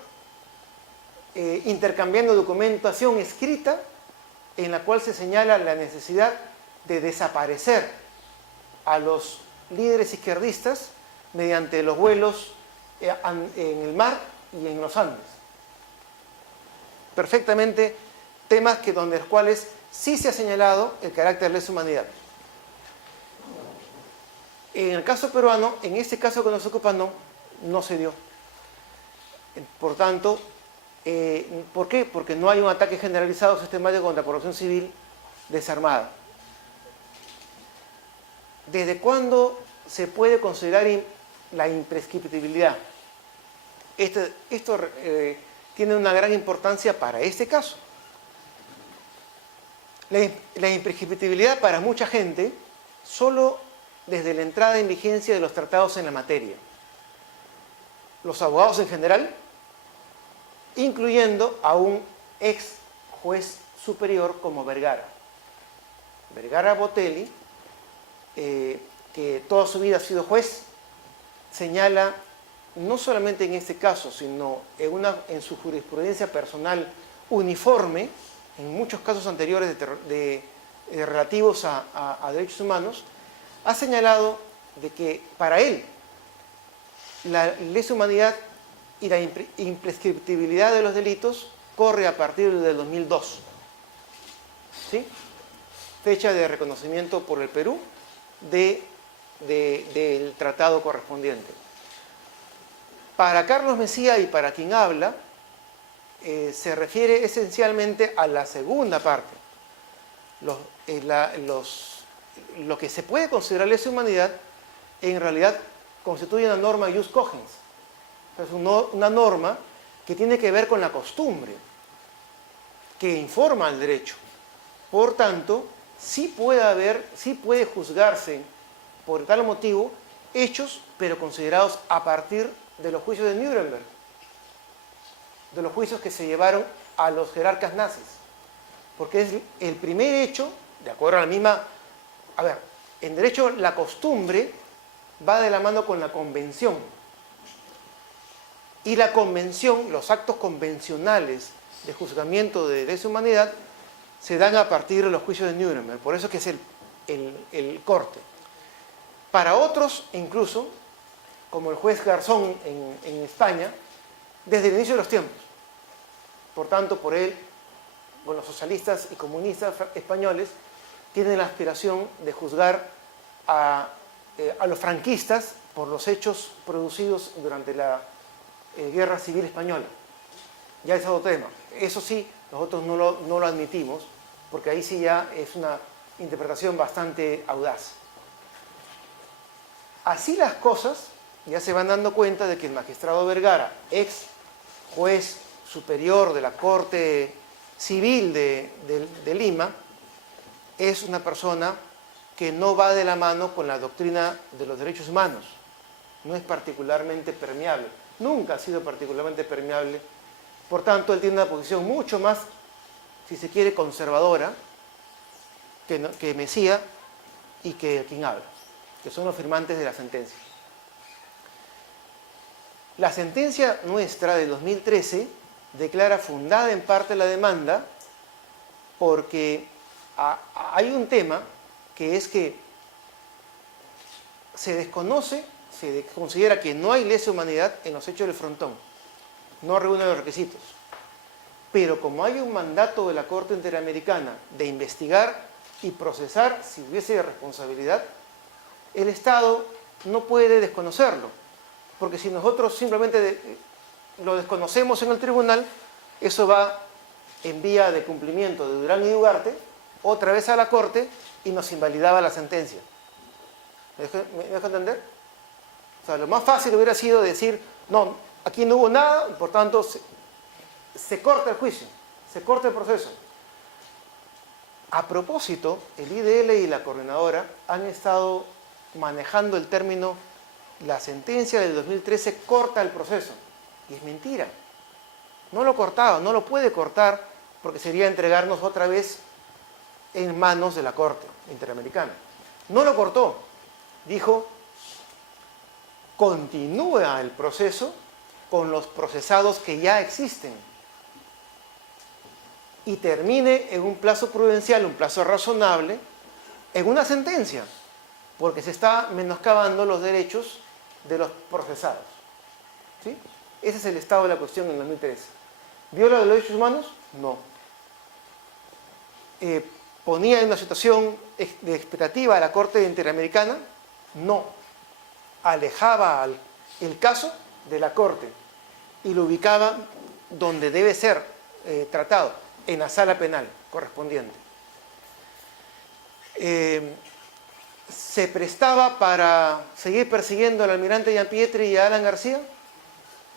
intercambiando documentación escrita en la cual se señala la necesidad de desaparecer a los líderes izquierdistas mediante los vuelos en el mar y en los Andes. Perfectamente temas donde los cuales sí se ha señalado el carácter de lesa humanidad. En el caso peruano, en este caso que nos ocupa, no se dio. Por tanto, ¿por qué? Porque no hay un ataque generalizado sistemático contra la población civil desarmada. ¿Desde cuándo se puede considerar la imprescriptibilidad? Esto tiene una gran importancia para este caso. La imprescriptibilidad para mucha gente solo desde la entrada en vigencia de los tratados en la materia. Los abogados en general, incluyendo a un ex juez superior como Vergara. Vergara Botelli, que toda su vida ha sido juez, señala, no solamente en este caso, sino en su jurisprudencia personal uniforme, en muchos casos anteriores relativos a derechos humanos, ha señalado de que para él la lesa humanidad y la imprescriptibilidad de los delitos corre a partir del 2002. ¿Sí? Fecha de reconocimiento por el Perú del tratado correspondiente. Para Carlos Messía y para quien habla, se refiere esencialmente a la segunda parte. Lo que se puede considerar lesa humanidad en realidad constituye una norma ius cogens. Es una norma que tiene que ver con la costumbre, que informa al derecho. Por tanto, sí puede juzgarse por tal motivo hechos, pero considerados a partir de los juicios de Nuremberg, de los juicios que se llevaron a los jerarcas nazis. Porque es el primer hecho, de acuerdo a la misma... A ver, en derecho la costumbre va de la mano con la convención. Y la convención, los actos convencionales de juzgamiento de lesa humanidad, se dan a partir de los juicios de Nuremberg. Por eso es que es el corte. Para otros, incluso, como el juez Garzón en España, desde el inicio de los tiempos. Por tanto, por él, los socialistas y comunistas españoles tiene la aspiración de juzgar a los franquistas por los hechos producidos durante la Guerra Civil Española. Ya es otro tema. Eso sí, nosotros no lo admitimos, porque ahí sí ya es una interpretación bastante audaz. Así las cosas, ya se van dando cuenta de que el magistrado Vergara, ex juez superior de la Corte Civil de Lima, es una persona que no va de la mano con la doctrina de los derechos humanos. No es particularmente permeable. Nunca ha sido particularmente permeable. Por tanto, él tiene una posición mucho más, si se quiere, conservadora que Messía y que quien habla, que son los firmantes de la sentencia. La sentencia nuestra de 2013 declara fundada en parte la demanda porque hay un tema que es que se desconoce, se considera que no hay lesa humanidad en los hechos del Frontón, no reúne los requisitos. Pero como hay un mandato de la Corte Interamericana de investigar y procesar si hubiese responsabilidad, el Estado no puede desconocerlo, porque si nosotros simplemente lo desconocemos en el tribunal, eso va en vía de cumplimiento de Durán y Ugarte, otra vez a la Corte, y nos invalidaba la sentencia. ¿Me dejo entender? O sea, lo más fácil hubiera sido decir, no, aquí no hubo nada, y por tanto se corta el juicio, se corta el proceso. A propósito, el IDL y la coordinadora han estado manejando el término, la sentencia del 2013 corta el proceso. Y es mentira. No lo cortaba, no lo puede cortar, porque sería entregarnos otra vez en manos de la Corte Interamericana. No lo cortó. Dijo, continúa el proceso con los procesados que ya existen y termine en un plazo prudencial, un plazo razonable, en una sentencia, porque se está menoscabando los derechos de los procesados. ¿Sí? Ese es el estado de la cuestión en 2013. ¿Viola los derechos humanos? No. ¿Ponía en una situación de expectativa a la Corte Interamericana? No. Alejaba el caso de la Corte y lo ubicaba donde debe ser tratado, en la sala penal correspondiente. ¿Se prestaba para seguir persiguiendo al almirante Gianpietri y a Alan García?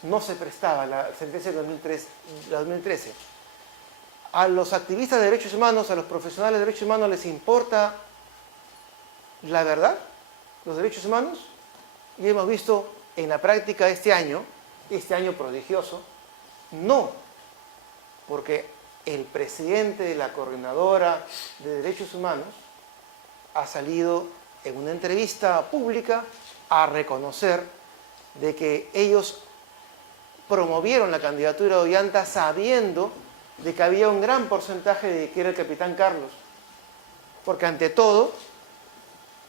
No se prestaba la sentencia de 2013. A los activistas de derechos humanos, a los profesionales de derechos humanos, ¿les importa la verdad, los derechos humanos? Y hemos visto en la práctica este año prodigioso, no, porque el presidente de la Coordinadora de Derechos Humanos ha salido en una entrevista pública a reconocer de que ellos promovieron la candidatura de Ollanta sabiendo de que había un gran porcentaje de que era el capitán Carlos, porque ante todo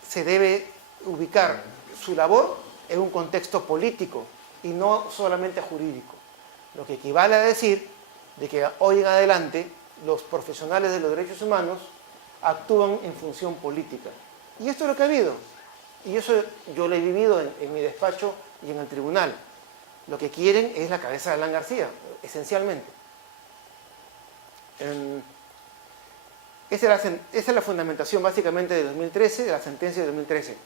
se debe ubicar su labor en un contexto político y no solamente jurídico, lo que equivale a decir de que hoy en adelante los profesionales de los derechos humanos actúan en función política. Y esto es lo que ha habido, y eso yo lo he vivido en mi despacho y en el tribunal. Lo que quieren es la cabeza de Alan García, esencialmente. Esa es la fundamentación básicamente de 2013, de la sentencia de 2013.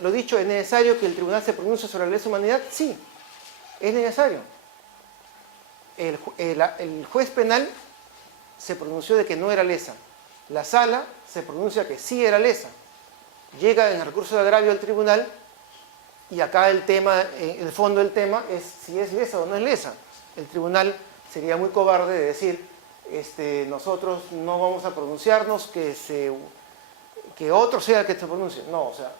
Lo dicho, ¿es necesario que el tribunal se pronuncie sobre la lesa humanidad? Sí, es necesario. El juez penal se pronunció de que no era lesa. La sala se pronuncia que sí era lesa. Llega en el recurso de agravio al tribunal y acá el fondo del tema es si es lesa o no es lesa. El tribunal sería muy cobarde de decir nosotros no vamos a pronunciarnos, que otro sea el que se pronuncie. No, o sea,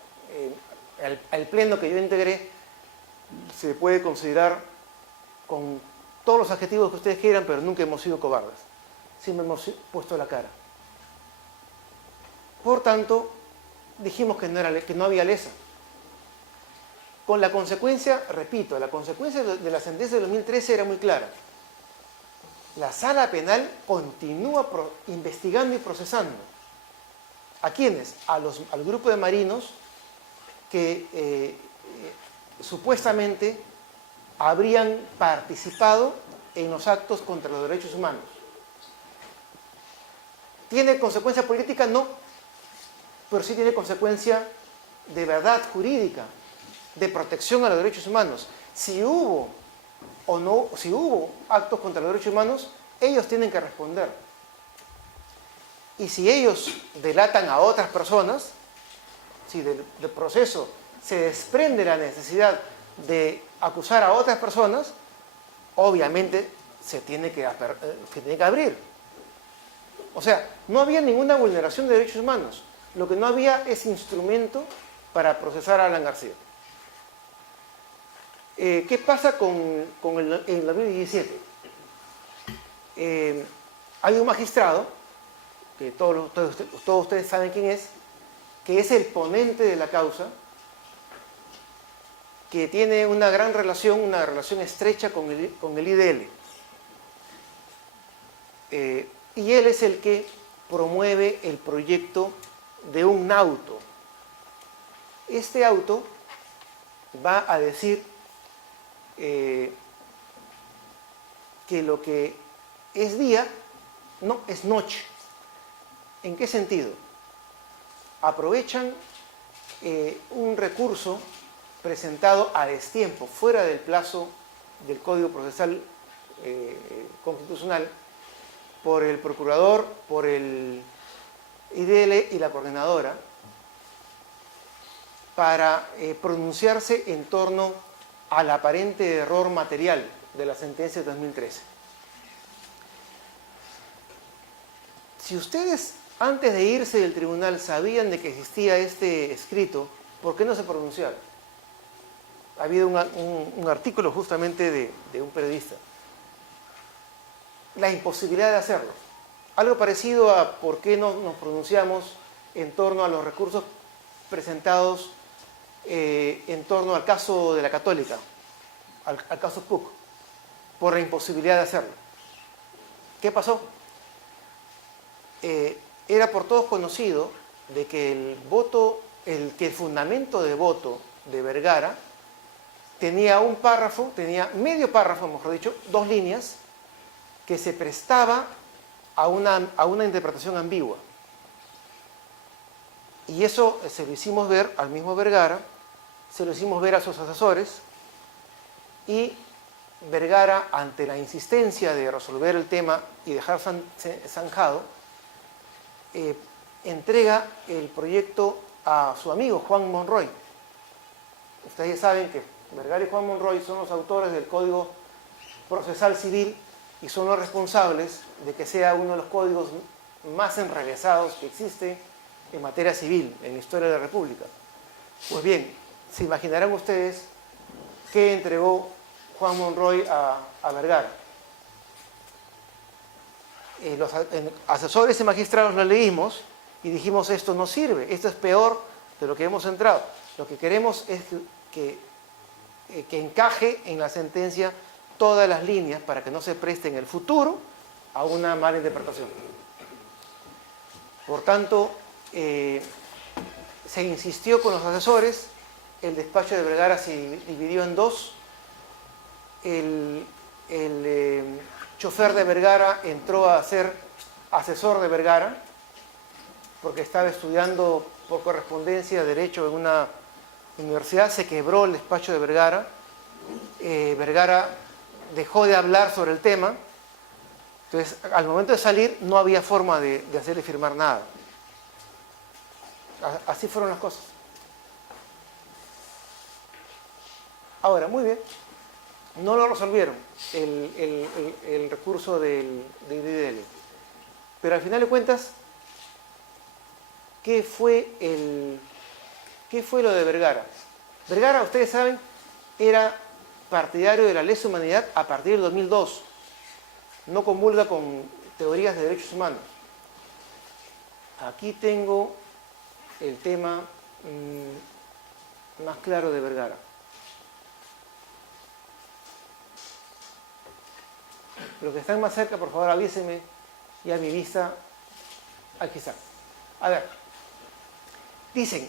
al pleno que yo integré se puede considerar con todos los adjetivos que ustedes quieran, pero nunca hemos sido cobardes. Siempre hemos puesto la cara. Por tanto, dijimos que no había lesa. con la consecuencia, repito, la consecuencia de la sentencia de 2013 era muy clara. La sala penal continúa investigando y procesando. ¿A quiénes? Al grupo de marinos que supuestamente habrían participado en los actos contra los derechos humanos. ¿Tiene consecuencia política? No, pero sí tiene consecuencia de verdad jurídica, de protección a los derechos humanos. Si hubo actos contra los derechos humanos, ellos tienen que responder. Y si ellos delatan a otras personas, si del proceso se desprende la necesidad de acusar a otras personas, obviamente se tiene que abrir. O sea, no había ninguna vulneración de derechos humanos. Lo que no había es instrumento para procesar a Alan García. ¿Qué pasa en el 2017? Hay un magistrado, que todos ustedes saben quién es, que es el ponente de la causa, que tiene una gran relación, una relación estrecha con el IDL. Y él es el que promueve el proyecto de un auto. Este auto va a decir que lo que es día no es noche. ¿En qué sentido? Aprovechan un recurso presentado a destiempo, fuera del plazo del Código Procesal Constitucional, por el procurador, por el IDL y la coordinadora, para pronunciarse en torno al aparente error material de la sentencia de 2013. Si ustedes, antes de irse del tribunal, sabían de que existía este escrito, ¿por qué no se pronunciaron? Ha habido un artículo justamente de un periodista. La imposibilidad de hacerlo. Algo parecido a por qué no nos pronunciamos en torno a los recursos presentados en torno al caso de la Católica, al caso Puc, por la imposibilidad de hacerlo. ¿Qué pasó? Era por todos conocido de que el fundamento de voto de Vergara tenía un párrafo, tenía medio párrafo, mejor dicho, 2 líneas, que se prestaba a una interpretación ambigua. Y eso se lo hicimos ver al mismo Vergara, se lo hicimos ver a sus asesores, y Vergara, ante la insistencia de resolver el tema y dejar zanjado, entrega el proyecto a su amigo Juan Monroy. Ustedes saben que Vergara y Juan Monroy son los autores del Código Procesal Civil y son los responsables de que sea uno de los códigos más enrevesados que existe en materia civil en la historia de la República. Pues bien, se imaginarán ustedes qué entregó Juan Monroy a Vergara. Los asesores y magistrados lo leímos y dijimos: esto no sirve, esto es peor de lo que hemos entrado. Lo que queremos es que encaje en la sentencia todas las líneas para que no se preste en el futuro a una mala interpretación. Por tanto, se insistió con los asesores, el despacho de Vergara se dividió en 2, el chofer de Vergara entró a ser asesor de Vergara, porque estaba estudiando por correspondencia Derecho en una universidad, se quebró el despacho de Vergara, Vergara dejó de hablar sobre el tema, entonces al momento de salir no había forma de hacerle firmar nada. Así fueron las cosas. Ahora, muy bien, no lo resolvieron el recurso del IDL, pero al final de cuentas, ¿qué fue lo de Vergara? Vergara, ustedes saben, era partidario de la lesa humanidad a partir del 2002. No comulga con teorías de derechos humanos. Aquí tengo el tema más claro de Vergara. Los que están más cerca, por favor, avísenme. Ya mi vista, aquí está. A ver, dicen,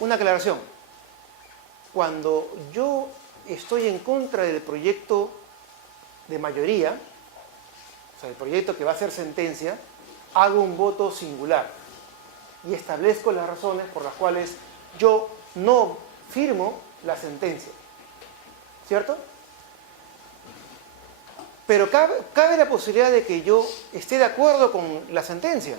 una aclaración. Cuando yo estoy en contra del proyecto de mayoría, o sea, el proyecto que va a ser sentencia, hago un voto singular y establezco las razones por las cuales yo no firmo la sentencia. ¿Cierto? Pero cabe la posibilidad de que yo esté de acuerdo con la sentencia,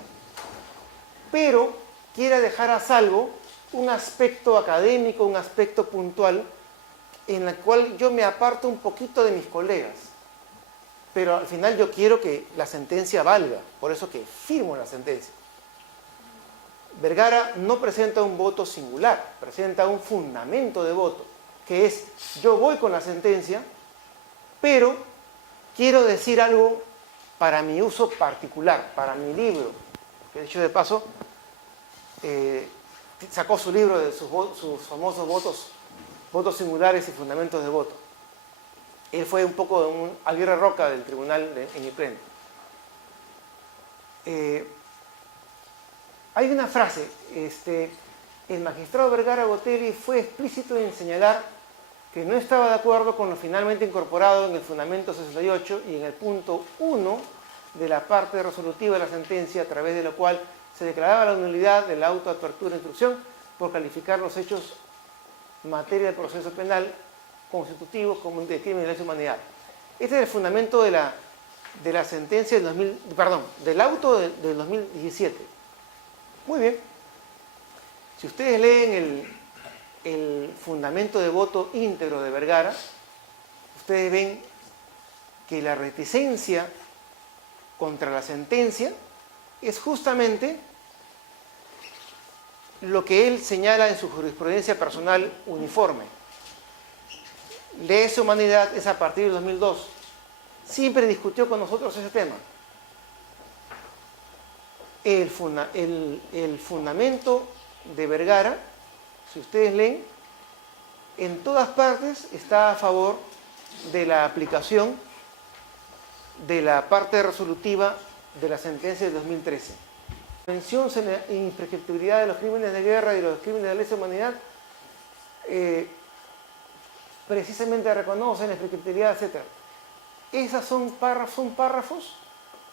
pero quiera dejar a salvo un aspecto académico, un aspecto puntual, en el cual yo me aparto un poquito de mis colegas. Pero al final yo quiero que la sentencia valga, por eso que firmo la sentencia. Vergara no presenta un voto singular, presenta un fundamento de voto, que es, yo voy con la sentencia, pero quiero decir algo para mi uso particular, para mi libro, que dicho de paso, sacó su libro de sus famosos votos singulares y fundamentos de voto. Él fue un poco un Aguirre Roca del tribunal en el pleno. Hay una frase, el magistrado Vergara Botelli fue explícito en señalar que no estaba de acuerdo con lo finalmente incorporado en el fundamento 68 y en el punto 1 de la parte resolutiva de la sentencia, a través de lo cual se declaraba la nulidad de la autoapertura de instrucción por calificar los hechos en materia del proceso penal constitutivos como de crimen de lesa humanidad. Este es el fundamento de la sentencia del auto del 2017. Muy bien. Si ustedes leen el fundamento de voto íntegro de Vergara, ustedes ven que la reticencia contra la sentencia es justamente lo que él señala en su jurisprudencia personal uniforme. Lesa Humanidad es a partir del 2002. Siempre discutió con nosotros ese tema. El fundamento de Vergara, si ustedes leen, en todas partes está a favor de la aplicación de la parte resolutiva de la sentencia del 2013. La mención en la imprescriptibilidad de los crímenes de guerra y los crímenes de lesa humanidad precisamente reconocen la imprescriptibilidad, etc. Esas son párrafos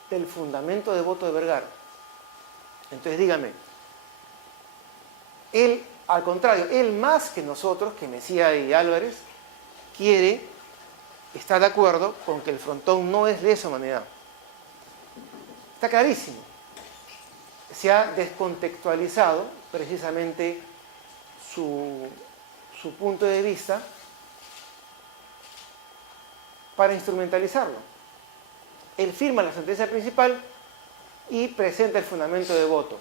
del fundamento de voto de Vergara. Entonces dígame, él, al contrario, él más que nosotros, que Mejía y Álvarez, está de acuerdo con que el frontón no es lesa humanidad. Está clarísimo. Se ha descontextualizado precisamente su punto de vista para instrumentalizarlo. Él firma la sentencia principal y presenta el fundamento de voto,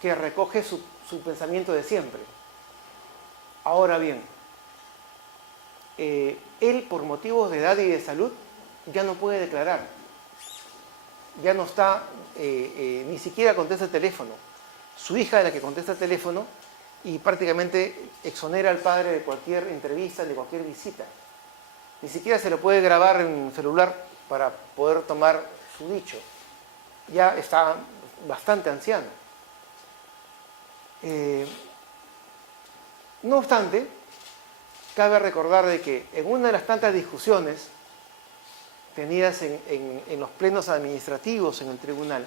que recoge su pensamiento de siempre. Ahora bien, él, por motivos de edad y de salud, ya no puede declarar. Ya no está, ni siquiera contesta el teléfono. Su hija es la que contesta el teléfono y prácticamente exonera al padre de cualquier entrevista, de cualquier visita. Ni siquiera se lo puede grabar en un celular para poder tomar su dicho. Ya está bastante anciano. No obstante, cabe recordar de que en una de las tantas discusiones tenidas en los plenos administrativos en el tribunal,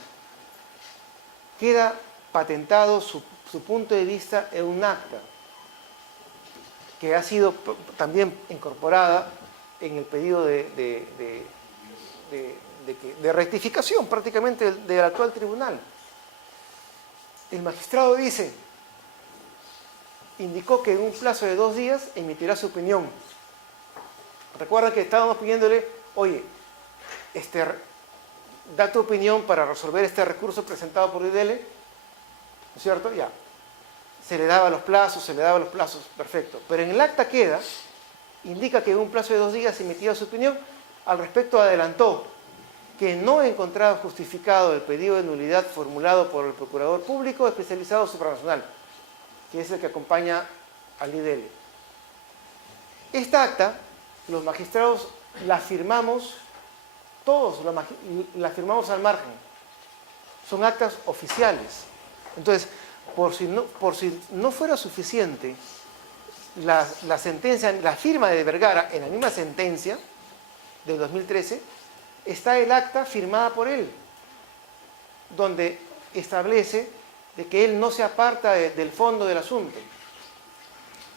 queda patentado su punto de vista en un acta que ha sido también incorporada en el pedido de rectificación prácticamente del actual tribunal. El magistrado indicó que en un plazo de 2 días emitirá su opinión. Recuerdan que estábamos pidiéndole, oye, da tu opinión para resolver este recurso presentado por Videla, ¿no es cierto? Ya. Se le daba los plazos, perfecto. Pero en el acta indica que en un plazo de 2 días emitirá su opinión. Al respecto adelantó que no encontraba justificado el pedido de nulidad formulado por el Procurador Público Especializado Supranacional, que es el que acompaña al IDL. Esta acta, los magistrados la firmamos todos, la firmamos al margen. Son actas oficiales. Entonces, por si no fuera suficiente la sentencia, la firma de Vergara en la misma sentencia del 2013, está el acta firmada por él, donde establece de que él no se aparta del fondo del asunto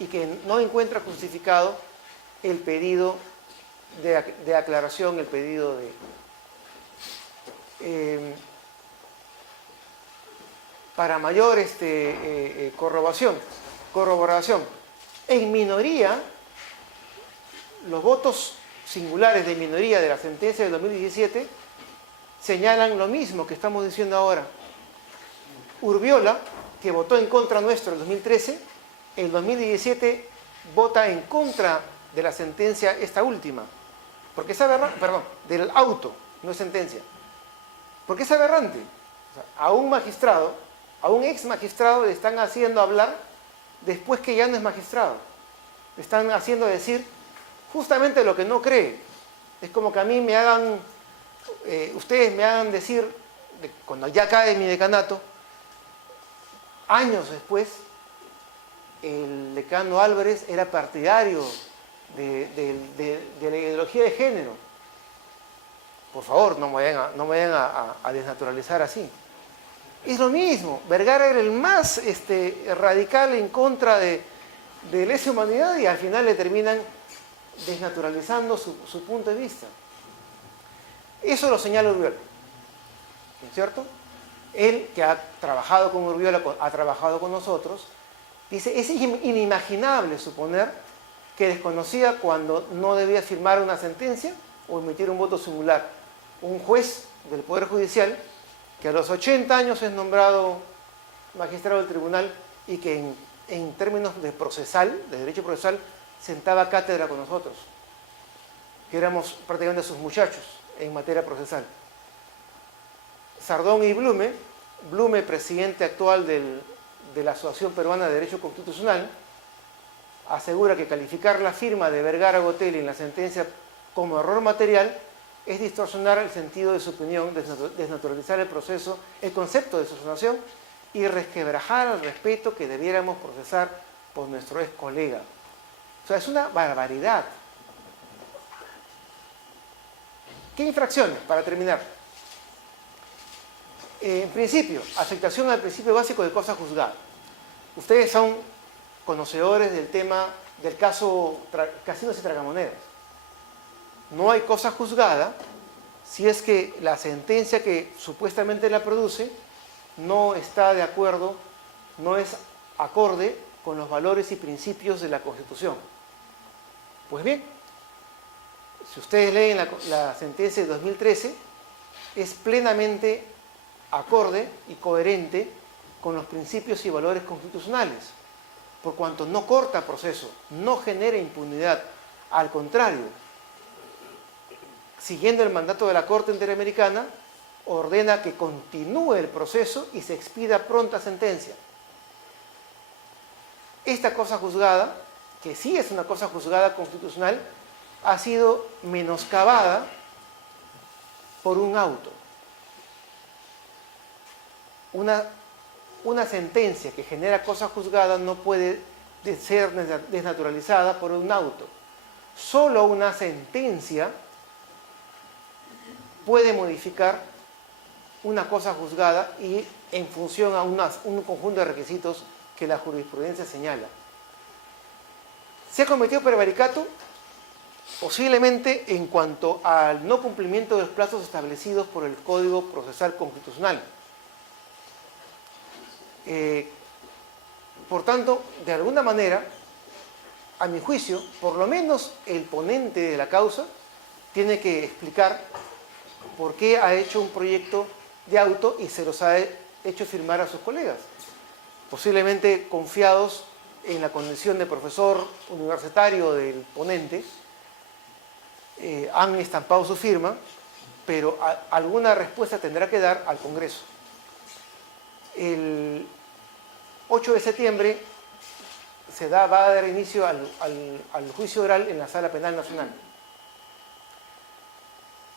y que no encuentra justificado el pedido de aclaración, el pedido de para mayor corroboración. En minoría, los votos singulares de minoría de la sentencia del 2017 señalan lo mismo que estamos diciendo ahora. Urbiola, que votó en contra nuestro en 2013, en 2017 vota en contra de la sentencia esta última. Porque es aberrante, perdón, del auto, no es sentencia. Porque es aberrante. O sea, a un magistrado, a un ex magistrado le están haciendo hablar después que ya no es magistrado. Le están haciendo decir justamente lo que no cree. Es como que a mí me hagan, ustedes me hagan decir, cuando ya cae mi decanato, años después, el decano Álvarez era partidario de la ideología de género. Por favor, no me vayan a desnaturalizar así. Es lo mismo. Vergara era el más radical en contra de lesa humanidad y al final le terminan desnaturalizando su punto de vista. Eso lo señala Urbiola, ¿no es cierto? Él, que ha trabajado con Urbiola, ha trabajado con nosotros, dice, es inimaginable suponer que desconocía cuando no debía firmar una sentencia o emitir un voto singular. Un juez del Poder Judicial que a los 80 años es nombrado magistrado del tribunal y que en términos de procesal, de derecho procesal, sentaba cátedra con nosotros, que éramos prácticamente sus muchachos en materia procesal. Sardón y Blume, presidente actual de la Asociación Peruana de Derecho Constitucional, asegura que calificar la firma de Vergara Gotelli en la sentencia como error material es distorsionar el sentido de su opinión, desnaturalizar el proceso, el concepto de distorsionación y resquebrajar el respeto que debiéramos procesar por nuestro ex colega. O sea, es una barbaridad. ¿Qué infracciones? Para terminar. En principio, afectación al principio básico de cosa juzgada. Ustedes son conocedores del tema del caso Casinos y Tragamonedas. No hay cosa juzgada si es que la sentencia que supuestamente la produce no está de acuerdo, no es acorde con los valores y principios de la Constitución. Pues bien, si ustedes leen la sentencia de 2013, es plenamente acorde y coherente con los principios y valores constitucionales, por cuanto no corta proceso, no genera impunidad, al contrario, siguiendo el mandato de la Corte Interamericana, ordena que continúe el proceso y se expida pronta sentencia. Esta cosa juzgada, que sí es una cosa juzgada constitucional, ha sido menoscabada por un auto. Una sentencia que genera cosa juzgada no puede ser desnaturalizada por un auto. Solo una sentencia puede modificar una cosa juzgada y en función a un conjunto de requisitos que la jurisprudencia señala. ¿Se ha cometido prevaricato? Posiblemente en cuanto al no cumplimiento de los plazos establecidos por el Código Procesal Constitucional. Por tanto, de alguna manera, a mi juicio, por lo menos el ponente de la causa tiene que explicar por qué ha hecho un proyecto de auto y se los ha hecho firmar a sus colegas. Posiblemente confiados en la condición de profesor universitario del ponente, han estampado su firma, pero alguna respuesta tendrá que dar al Congreso. El 8 de septiembre va a dar inicio al juicio oral en la Sala Penal Nacional.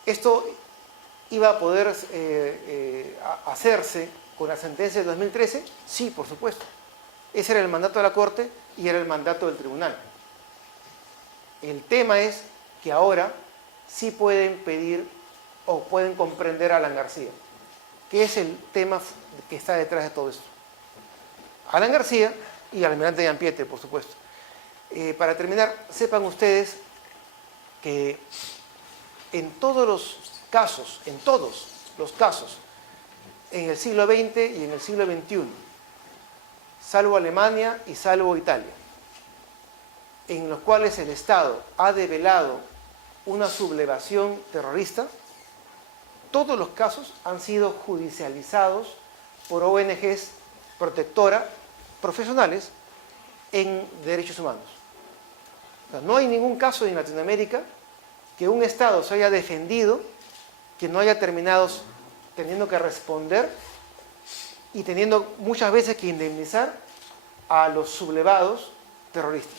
¿Esto iba a poder hacerse con la sentencia de 2013? Sí, por supuesto. Ese era el mandato de la Corte y era el mandato del tribunal. El tema es que ahora sí pueden pedir o pueden comprender a Alan García, que es el tema que está detrás de todo esto. Alan García y al almirante Giampietri, por supuesto. Para terminar, sepan ustedes que en todos los casos, en el siglo XX y en el siglo XXI, salvo Alemania y salvo Italia, en los cuales el Estado ha develado una sublevación terrorista, todos los casos han sido judicializados por ONGs protectoras profesionales en derechos humanos. O sea, no hay ningún caso en Latinoamérica que un Estado se haya defendido, que no haya terminado teniendo que responder y teniendo muchas veces que indemnizar a los sublevados terroristas.